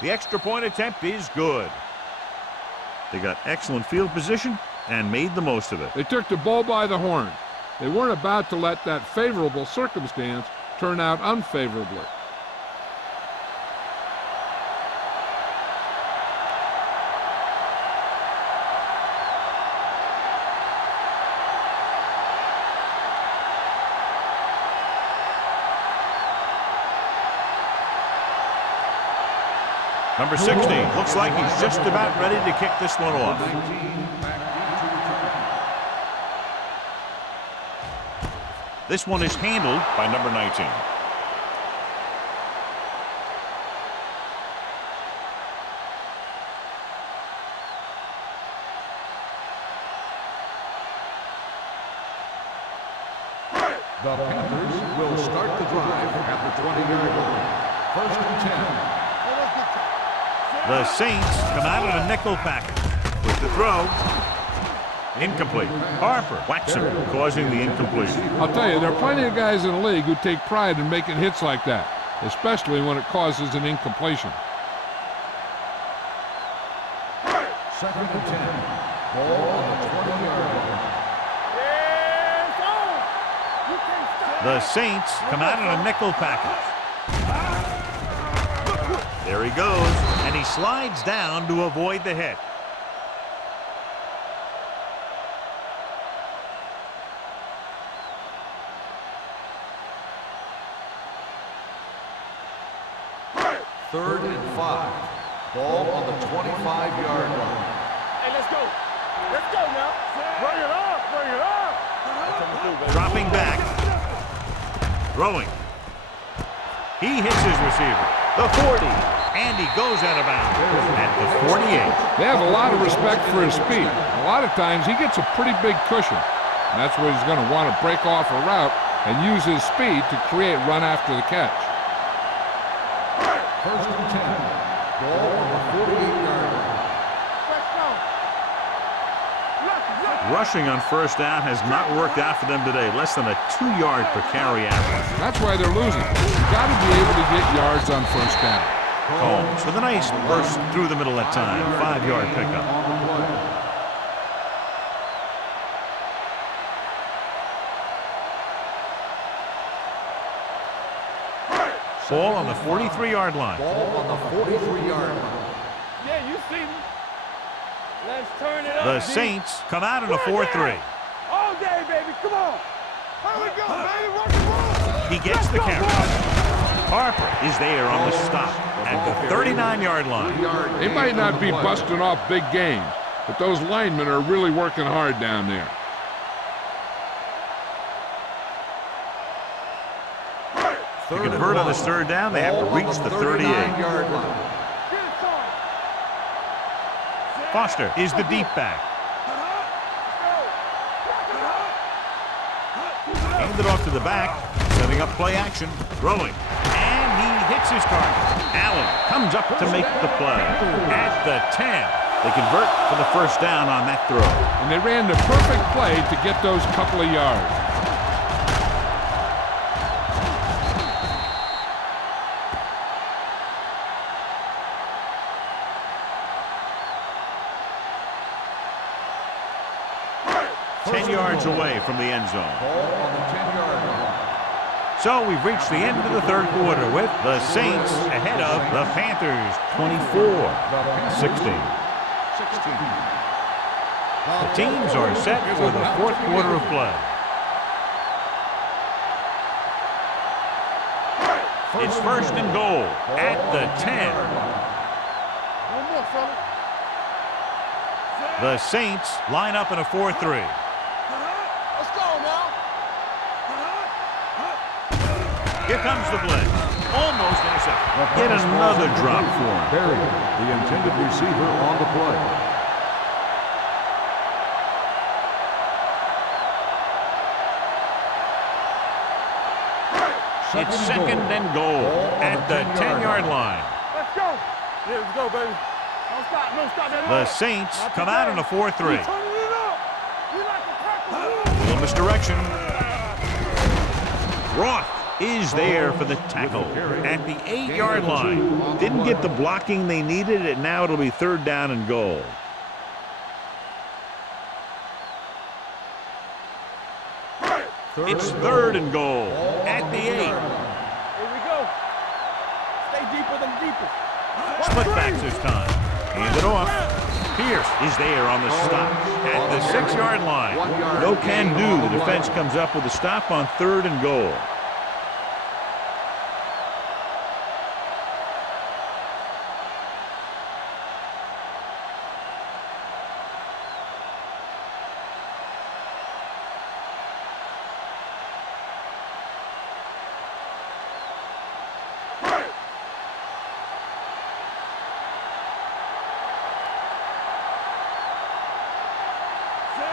The extra point attempt is good. They got excellent field position and made the most of it. They took the bull by the horn. They weren't about to let that favorable circumstance turn out unfavorably. Number 60 looks like he's just about ready to kick this one off. This one is handled by number 19. The Panthers will start the drive at the 20-yard line. First and 10. The Saints come out in a nickel package with the throw. Incomplete. Harper whacks him, causing the incompletion. I'll tell you, there are plenty of guys in the league who take pride in making hits like that, especially when it causes an incompletion. Second and 10. Ball on the 20-yard line. The Saints come out in a nickel package. There he goes, and he slides down to avoid the hit. Third and 5. Ball on the 25-yard line. Hey, let's go. Let's go now. Bring it up. Bring it up. Dropping back. Throwing. He hits his receiver. The 40. And he goes out of bounds at the 48. They have a lot of respect for his speed. A lot of times he gets a pretty big cushion. And that's where he's going to want to break off a route and use his speed to create run after the catch. First and 10. Ball on the 48-yard line. Rushing on first down has not worked out for them today. Less than a 2-yard per carry average. That's why they're losing. You've got to be able to get yards on first down. Combs with a nice burst through the middle that time. 5-yard pickup. Ball on the 43-yard line. Ball on the 43-yard line. Yeah, you see me. Let's turn it up. The D. Saints come out in a 4-3. All day, baby. Come on. Here we go, baby. Rock and roll. He gets the carry. Harper is there on the stop at the 39-yard line. They might not be busting off big games, but those linemen are really working hard down there. To convert on this third down, they have to reach the 38. Foster is the deep back. Handed off to the back, setting up play action, throwing, and he hits his target. Allen comes up to make the play. At the 10, they convert for the first down on that throw. And they ran the perfect play to get those couple of yards. Yards away from the end zone. So we've reached the end of the third quarter with the Saints ahead of the Panthers 24-16. The teams are set for the fourth quarter of play. It's first and goal at the 10. The Saints line up in a 4-3. Here comes the blitz. Almost intercepted. Yet another drop for him. Barry, the intended receiver on the play. It's second and goal at the 10-yard line. Let's go. Yeah, let's go, baby. Don't stop. Don't stop that. The Saints come out in a 4-3. Turning it up. We like to tackle. Little misdirection. Roth is there for the tackle at the 8-yard line. Didn't get the blocking they needed, and now it'll be third down and goal. It's third and goal at the 8. Here we go. Stay deeper than deepest. Split backs this time. Hand it off. Pierce is there on the stop at the 6-yard line. No can do. The defense comes up with a stop on third and goal.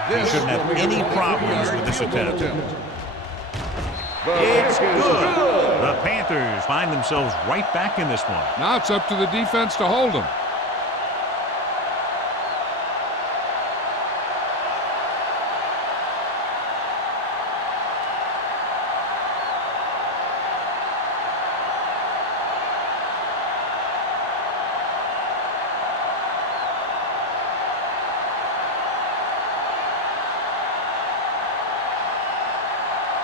He shouldn't have any problems with this attempt. It's good. The Panthers find themselves right back in this one. Now it's up to the defense to hold them.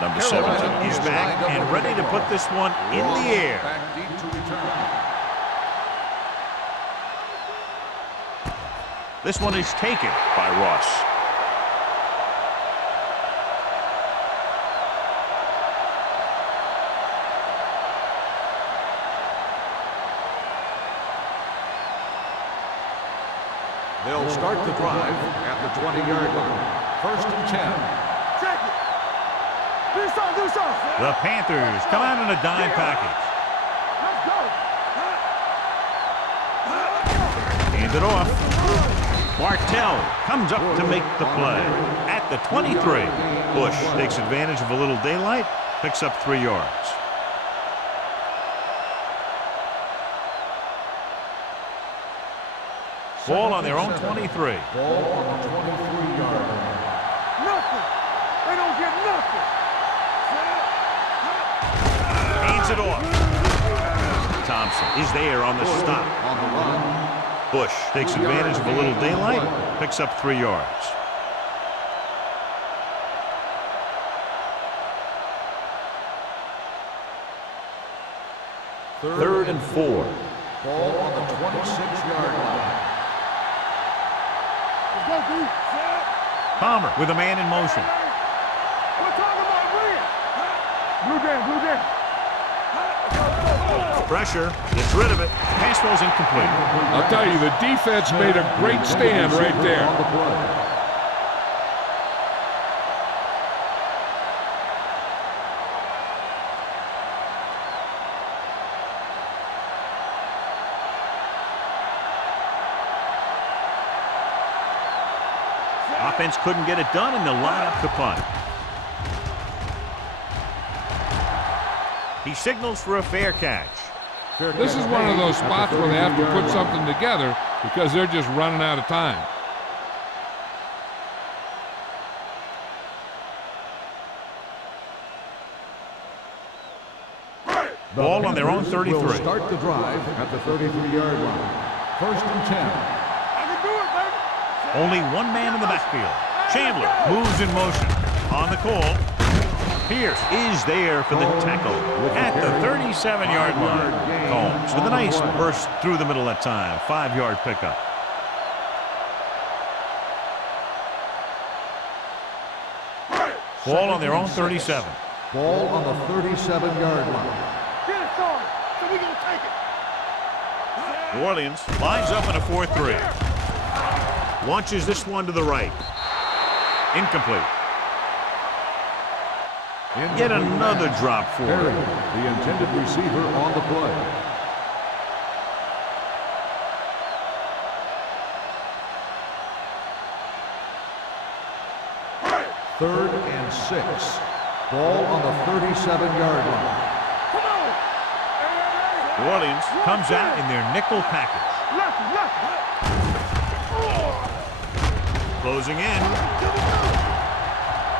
Number 17 is back and ready to put this one in the air. Back deep to return. This one is taken by Ross. They'll start the drive at the 20-yard line. First and 10. Check it. Do something. The Panthers come out in a dime package. Let's go. Hand it off. Martell comes up to make the play at the 23. Bush takes advantage of a little daylight, picks up 3 yards. Ball on their own 23. Ball on the 23-yard line. Nothing. They don't get nothing. Hands it off. Thompson is there on the stop. On the run. Bush takes advantage of a little daylight, picks up 3 yards. Third and 4. Ball on the 26-yard line. Let's go, D. Palmer with a man in motion. We're talking about win. Blue down. Pressure, gets rid of it. Pass ball's incomplete. I'll tell you, the defense made a great stand right there. On the play. Offense couldn't get it done, and they'll line up to punt. He signals for a fair catch. This is one of those spots where they have to put something together because they're just running out of time. Ball on their own 33. Will start the drive at the 33-yard line. First and 10. I can do it, baby. Only one man in the backfield. Chandler moves in motion. On the call. Pierce is there for the tackle at the 37-yard line. Combs with a nice burst through the middle that time. 5-yard pickup. Ball on their own 37. Ball on the 37-yard line. Get it started, so we're going to take it. New Orleans lines up in a 4-3. Launches this one to the right. Incomplete. Yet another drop for Perry, him. the intended receiver on the play. Third and 6. Ball on the 37-yard line. Come on. New Orleans comes out in their nickel package. Left. Closing in.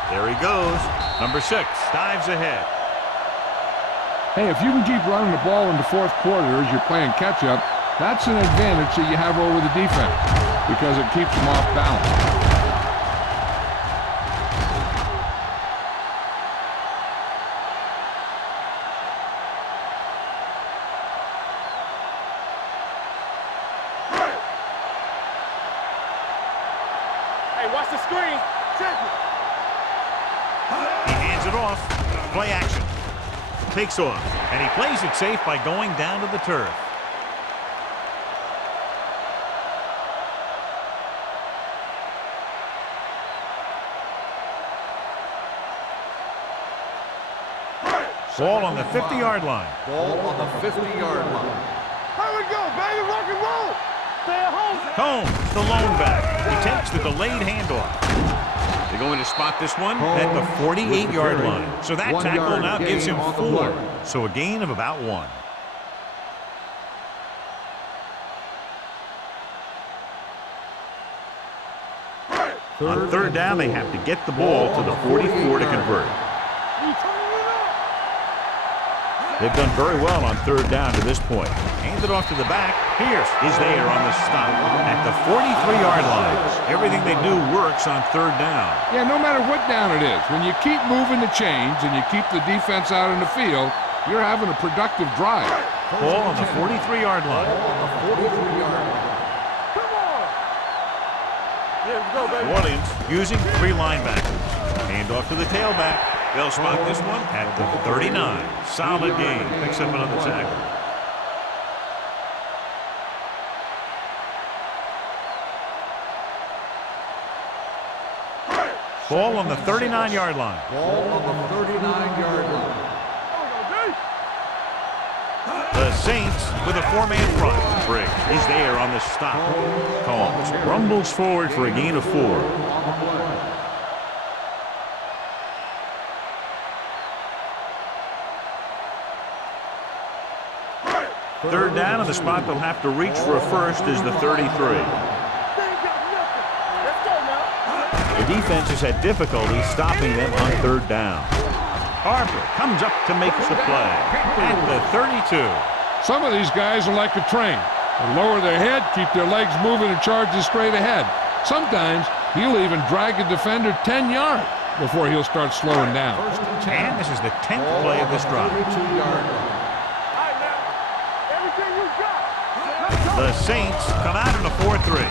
There he goes. Number 6 dives ahead. Hey, if you can keep running the ball in the fourth quarter as you're playing catch-up, that's an advantage that you have over the defense because it keeps them off balance. Hey, watch the screen. Check it. He hands it off. Play action. Takes off. And he plays it safe by going down to the turf. Ball on the 50-yard line. Ball on the 50-yard line. Here we go, baby. Rock and roll. Stay at home. Combs, the lone back. He takes the delayed handoff. They're going to spot this one at the 48-yard line. So that tackle now gives him 4. So a gain of about 1. On third down, they have to get the ball to the 44 to convert. They've done very well on third down to this point. Hand it off to the back. Pierce is there on the stop at the 43-yard line. Everything they do works on third down. Yeah, no matter what down it is, when you keep moving the chains and you keep the defense out in the field, you're having a productive drive. Ball on the 43-yard line. Come on. Yeah, let's go, baby. New Orleans using 3 linebackers. Hand off to the tailback. They'll spot this one at the 39. Solid game. Picks up another tackle. Ball on the 39-yard line. Ball on the 39-yard line. The Saints with a 4-man front. Briggs is there on the stop. Combs rumbles forward for a gain of 4. Third down, and the spot they'll have to reach for a first is the 33. The defense has had difficulty stopping them on third down. Harper comes up to make the play at the 32. Some of these guys are like a train. They lower their head, keep their legs moving, and charge straight ahead. Sometimes he'll even drag a defender 10 yards before he'll start slowing down. And this is the 10th play of this drive. The Saints come out in a 4-3.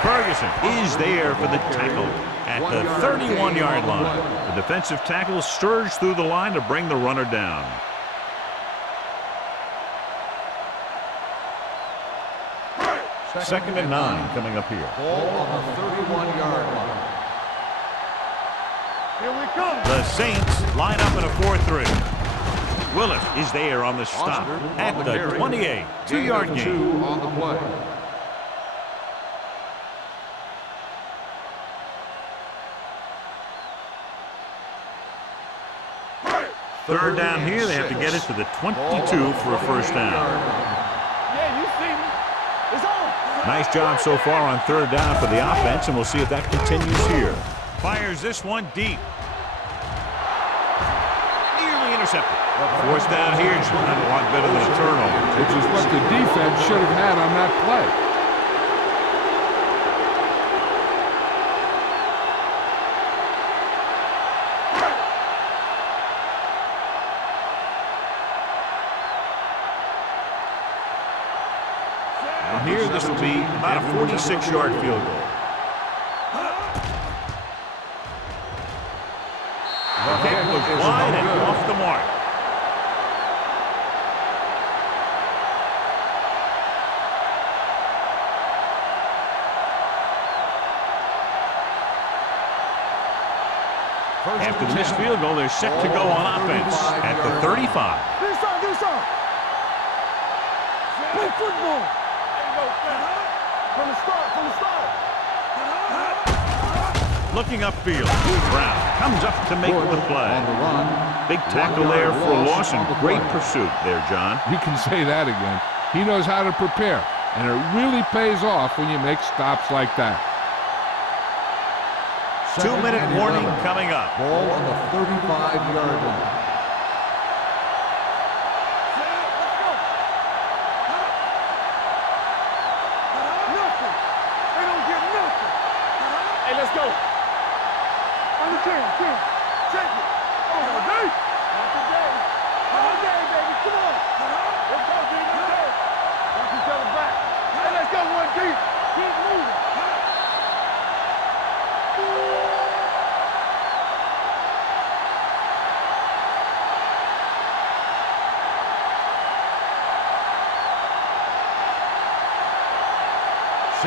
Ferguson is there for the tackle at the 31-yard line. The defensive tackle surged through the line to bring the runner down. Second and 9 coming up here. Ball on the 31-yard line. Here we come. The Saints line up in a 4-3. Willis is there on the stop at the 28. 2-yard gain. 2 on the play. Third down here, they have to get it to the 22 for a first down. Yeah, you see me. It's on. Nice job so far on third down for the offense, and we'll see if that continues here. Fires this one deep. Nearly intercepted. Fourth down here, John, a lot better than a turnover. Which is what the defense should have had on that play. From here, this will be about a 46-yard field goal. The kick was wide and off the mark. After the missed field goal, they're set to go on offense at the 35. Do something. Play football. From the start. Looking upfield, Brown comes up to make the play. Big tackle there for a loss and great pursuit there, John. You can say that again. He knows how to prepare, and it really pays off when you make stops like that. 2-minute warning coming up. Ball on the 35-yard line. Let's go. On the 10. Check it. Oh, no, not today. Not today, baby. Come on. Let's go, D. Let's go. Watch each other back. Hey, let's go, 1D. Keep moving.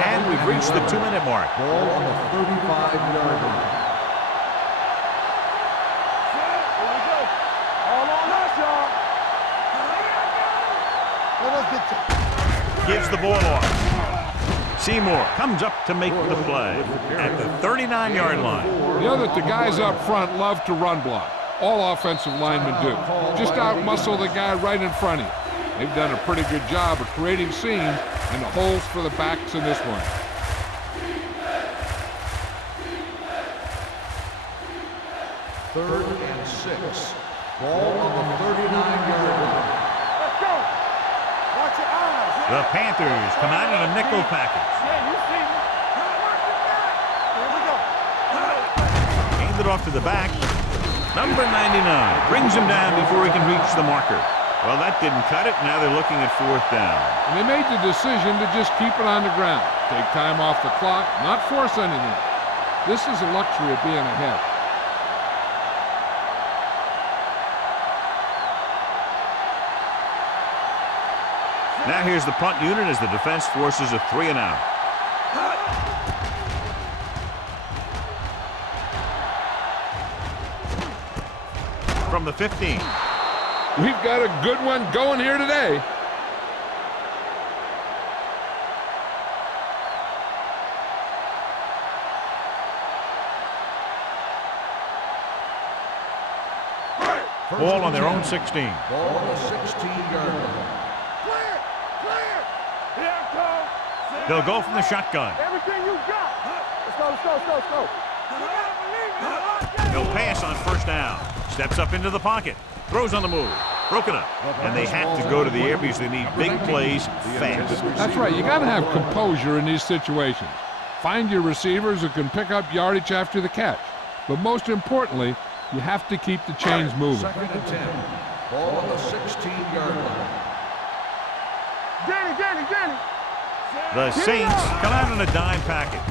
And we've reached the 2-minute mark. Ball on the 35-yard line. Here we go. All on us, y'all. Let's get you. Gives the ball off. Seymour comes up to make the play at the 39-yard line. You know that the guys up front love to run block. All offensive linemen do. Just out-muscle the guy right in front of you. They've done a pretty good job of creating seams and the holes for the backs in this one. Third and 6. Ball on the 39-yard line. Let's go. Watch your eyes. The Panthers come out in a nickel package. Yeah, you see me. Here we go. Hand it off to the back. Number 99 brings him down before he can reach the marker. Well, that didn't cut it. Now they're looking at fourth down. And they made the decision to just keep it on the ground. Take time off the clock, not force anything. This is a luxury of being ahead. Now here's the punt unit as the defense forces a 3 and out. From the 15. We've got a good one going here today. Ball on their own 16. Ball on the 16-yard line. Clear. Here it comes. They'll go from the shotgun. Everything you got. Let's go. They'll pass on first down. Steps up into the pocket. Throws on the move. Broken up. And they have to go to the air because they need big plays fast. That's right. You got to have composure in these situations. Find your receivers who can pick up yardage after the catch. But most importantly, you have to keep the chains moving. Second and 10. Ball on the 16-yard line. Danny. The Saints come out in a dime package.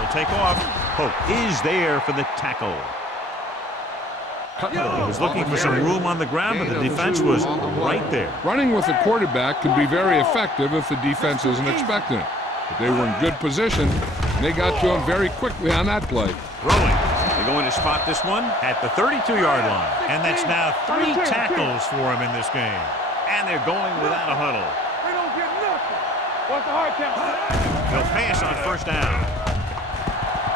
They'll take off. Hope is there for the tackle. He was looking for some room on the ground, but the defense was right there. Running with the quarterback can be very effective if the defense isn't expecting it. But they were in good position, and they got to him very quickly on that play. Throwing. They're going to spot this one at the 32-yard line. And that's now 3 tackles for him in this game. And they're going without a huddle. We don't get nothing. What's the hard count? They'll pass on first down.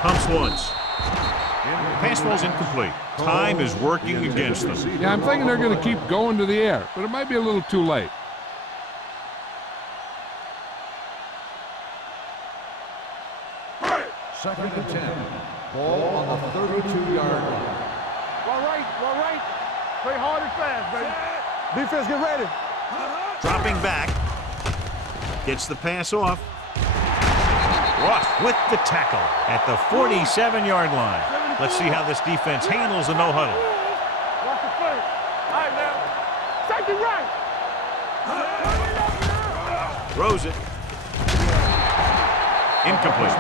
Pumps once. Pass ball's incomplete. Time is working against them. Yeah, I'm thinking they're going to keep going to the air, but it might be a little too late. Second and 10. Ball on the 32-yard line. Well, right. Play hard and fast, baby. Defense, get ready. Dropping back. Gets the pass off. Ross with the tackle at the 47-yard line. Let's see how this defense handles the no-huddle. Watch the play. All right, now. Safety right. Throws it. Incomplete.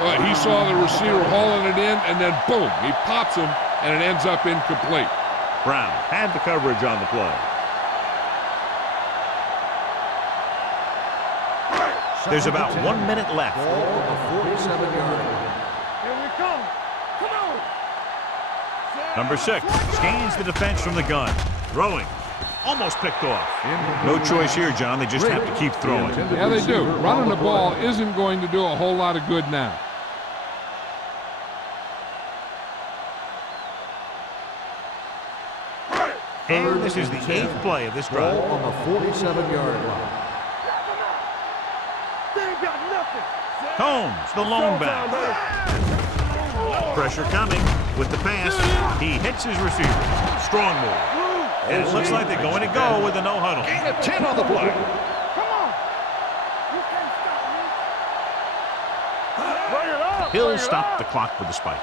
Well, he saw the receiver hauling it in, and then boom, he pops him, and it ends up incomplete. Brown had the coverage on the play. There's about 1 minute left. Ball on the 47-yard line. Here we come. Come on. Number 6 scans the defense from the gun. Throwing. Almost picked off. No choice here, John. They just have to keep throwing. Yeah, they do. Running the ball isn't going to do a whole lot of good now. And this is the 8th play of this Ball drive. on the 47-yard line. They ain't got nothing. Combs, the lone back. Pressure coming with the pass. He hits his receiver. Strong move. And it looks like they're going to go with the no-huddle. Gain of 10 on the play. Come on. You can't stop me. Bring it up. He'll stop the clock with the spike.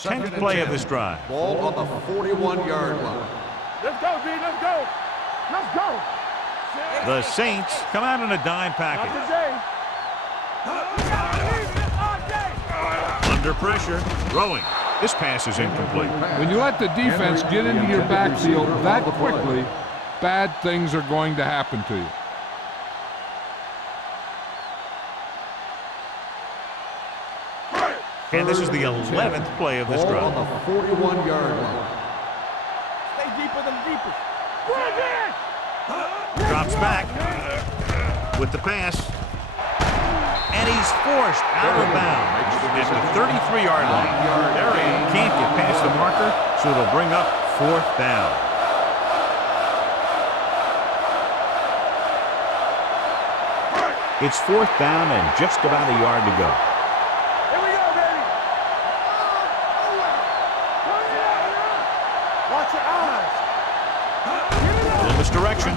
Tenth play of this drive. Ball on the 41-yard line. Let's go, D. Let's go. Let's go. The Saints come out in a dime Not package. today. Under pressure, throwing. This pass is incomplete. When you let the defense get into your backfield that quickly, bad things are going to happen to you. And this is the 11th play of this Ball drive. on the 41-yard line. Stay deeper than deepest. Drops back with the pass. And he's forced out of bounds at the 33-yard line. There he can't get past the marker, so it'll bring up 4th down. It's 4th down and just about a yard to go. Here we go, baby. Watch your eyes. Little misdirection.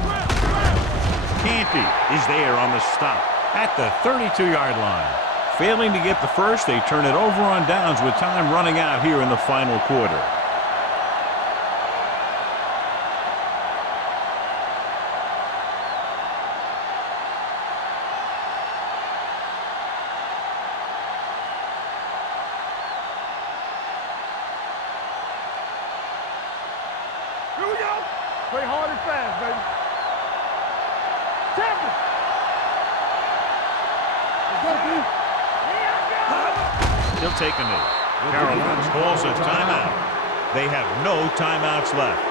Canty is there on the stop at the 32-yard line. Failing to get the first, they turn it over on downs with time running out here in the final quarter. Here we go. Play hard and fast, baby. Tap it. Let's go, D. He'll take a knee. Carolina calls a timeout. They have no timeouts left.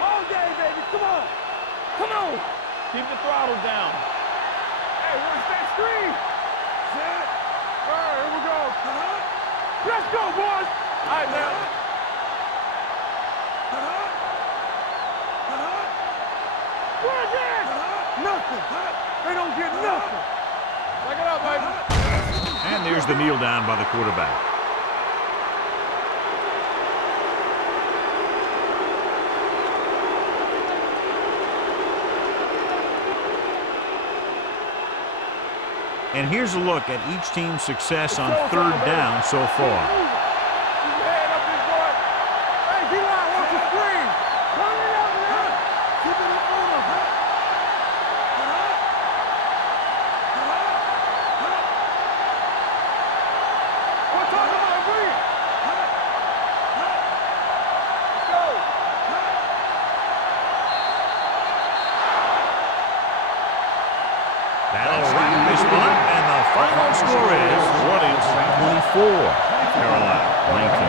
All day, baby. Come on. Come on. Keep the throttle down. Hey, watch that screen. Set. All right, here we go. Let's go, boys. All right, now. What is that? Nothing. They don't get nothing. Check it out, baby. And there's the kneel down by the quarterback. And here's a look at each team's success on 3rd down so far. Keep your head up, big boy. Hey, D-line, watch the screen. Turn it up, man. Keep it in front of him. We're talking about William. Let's go. Final score is New Orleans 24, Carolina 19.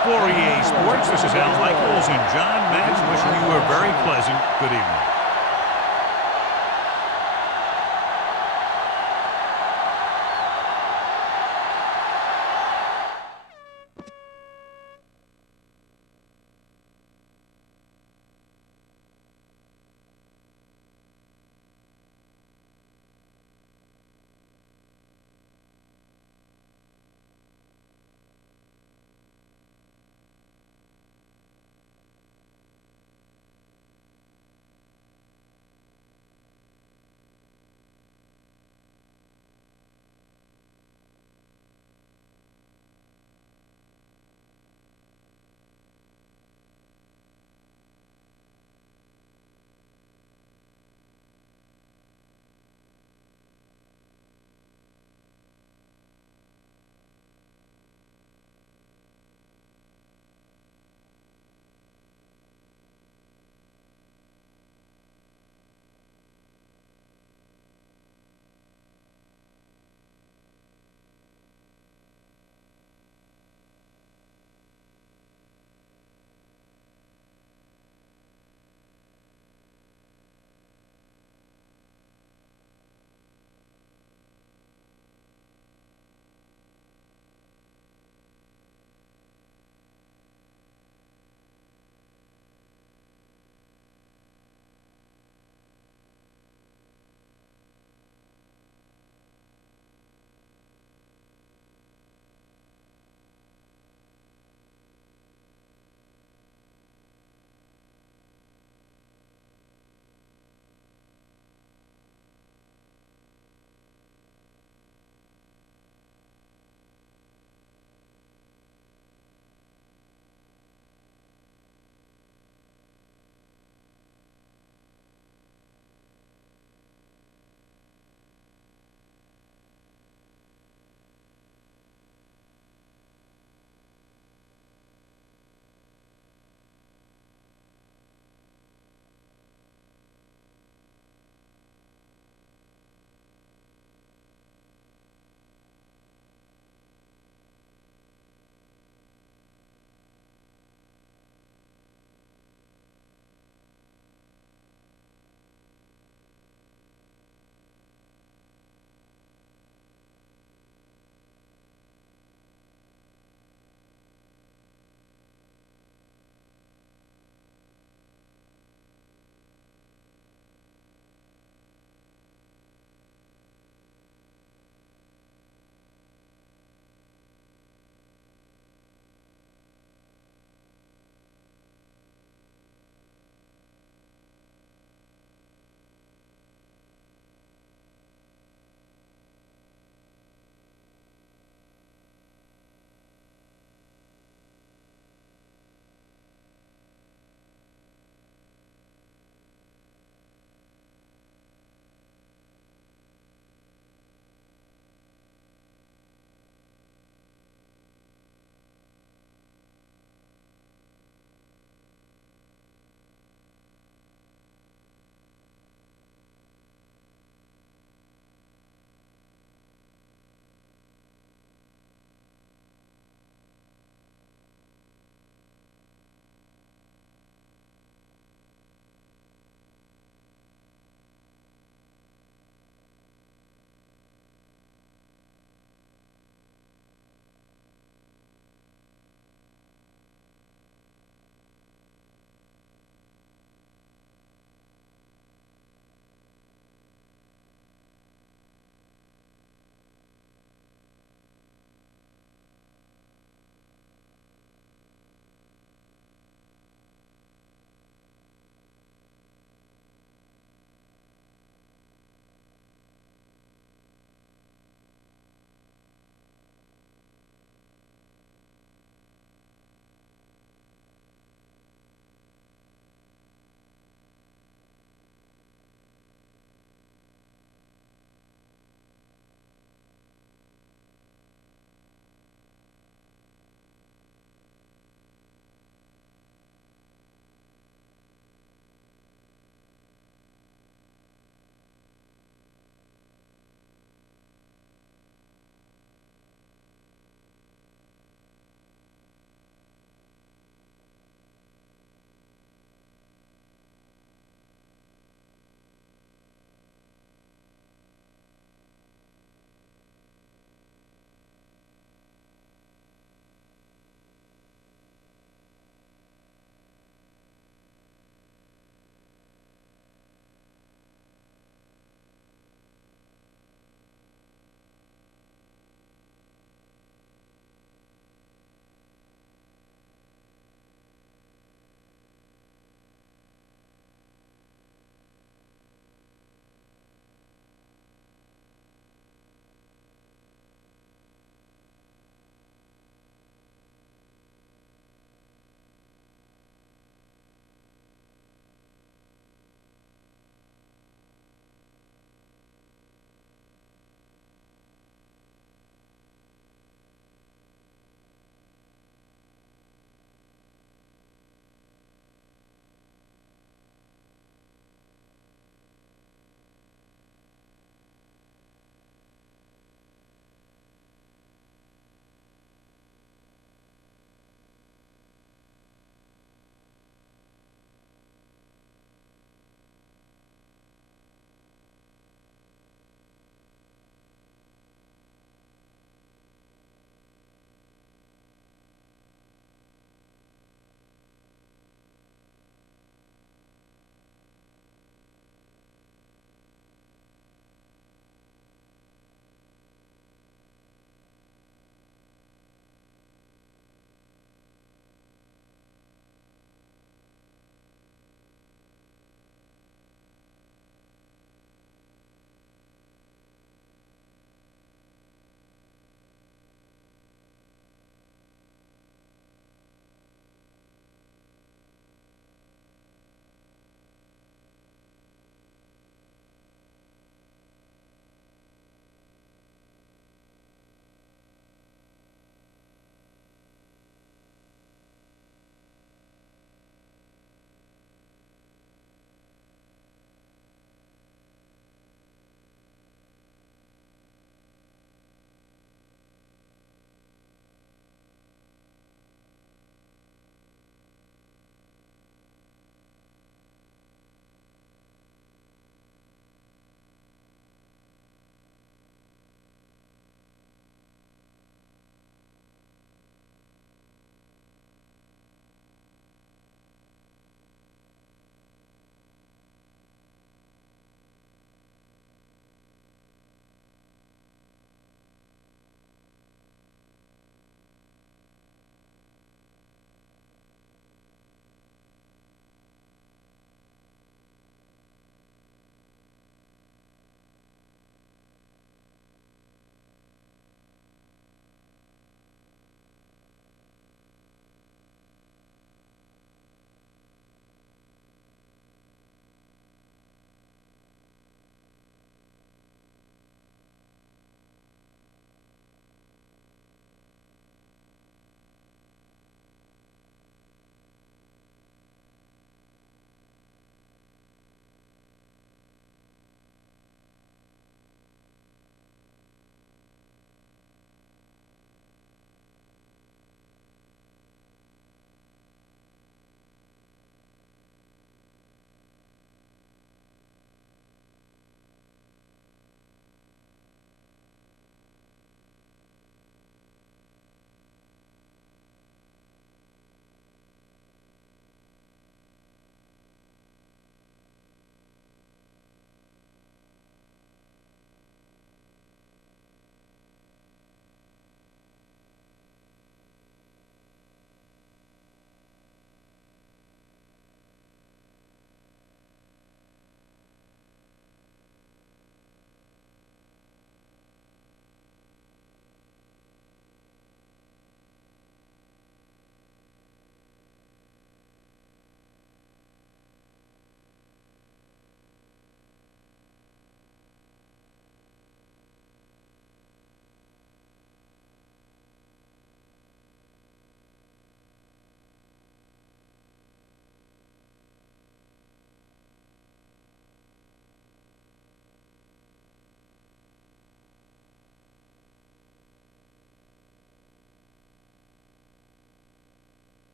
For EA Sports, this is Al Michaels and John Madden wishing you a very pleasant good evening.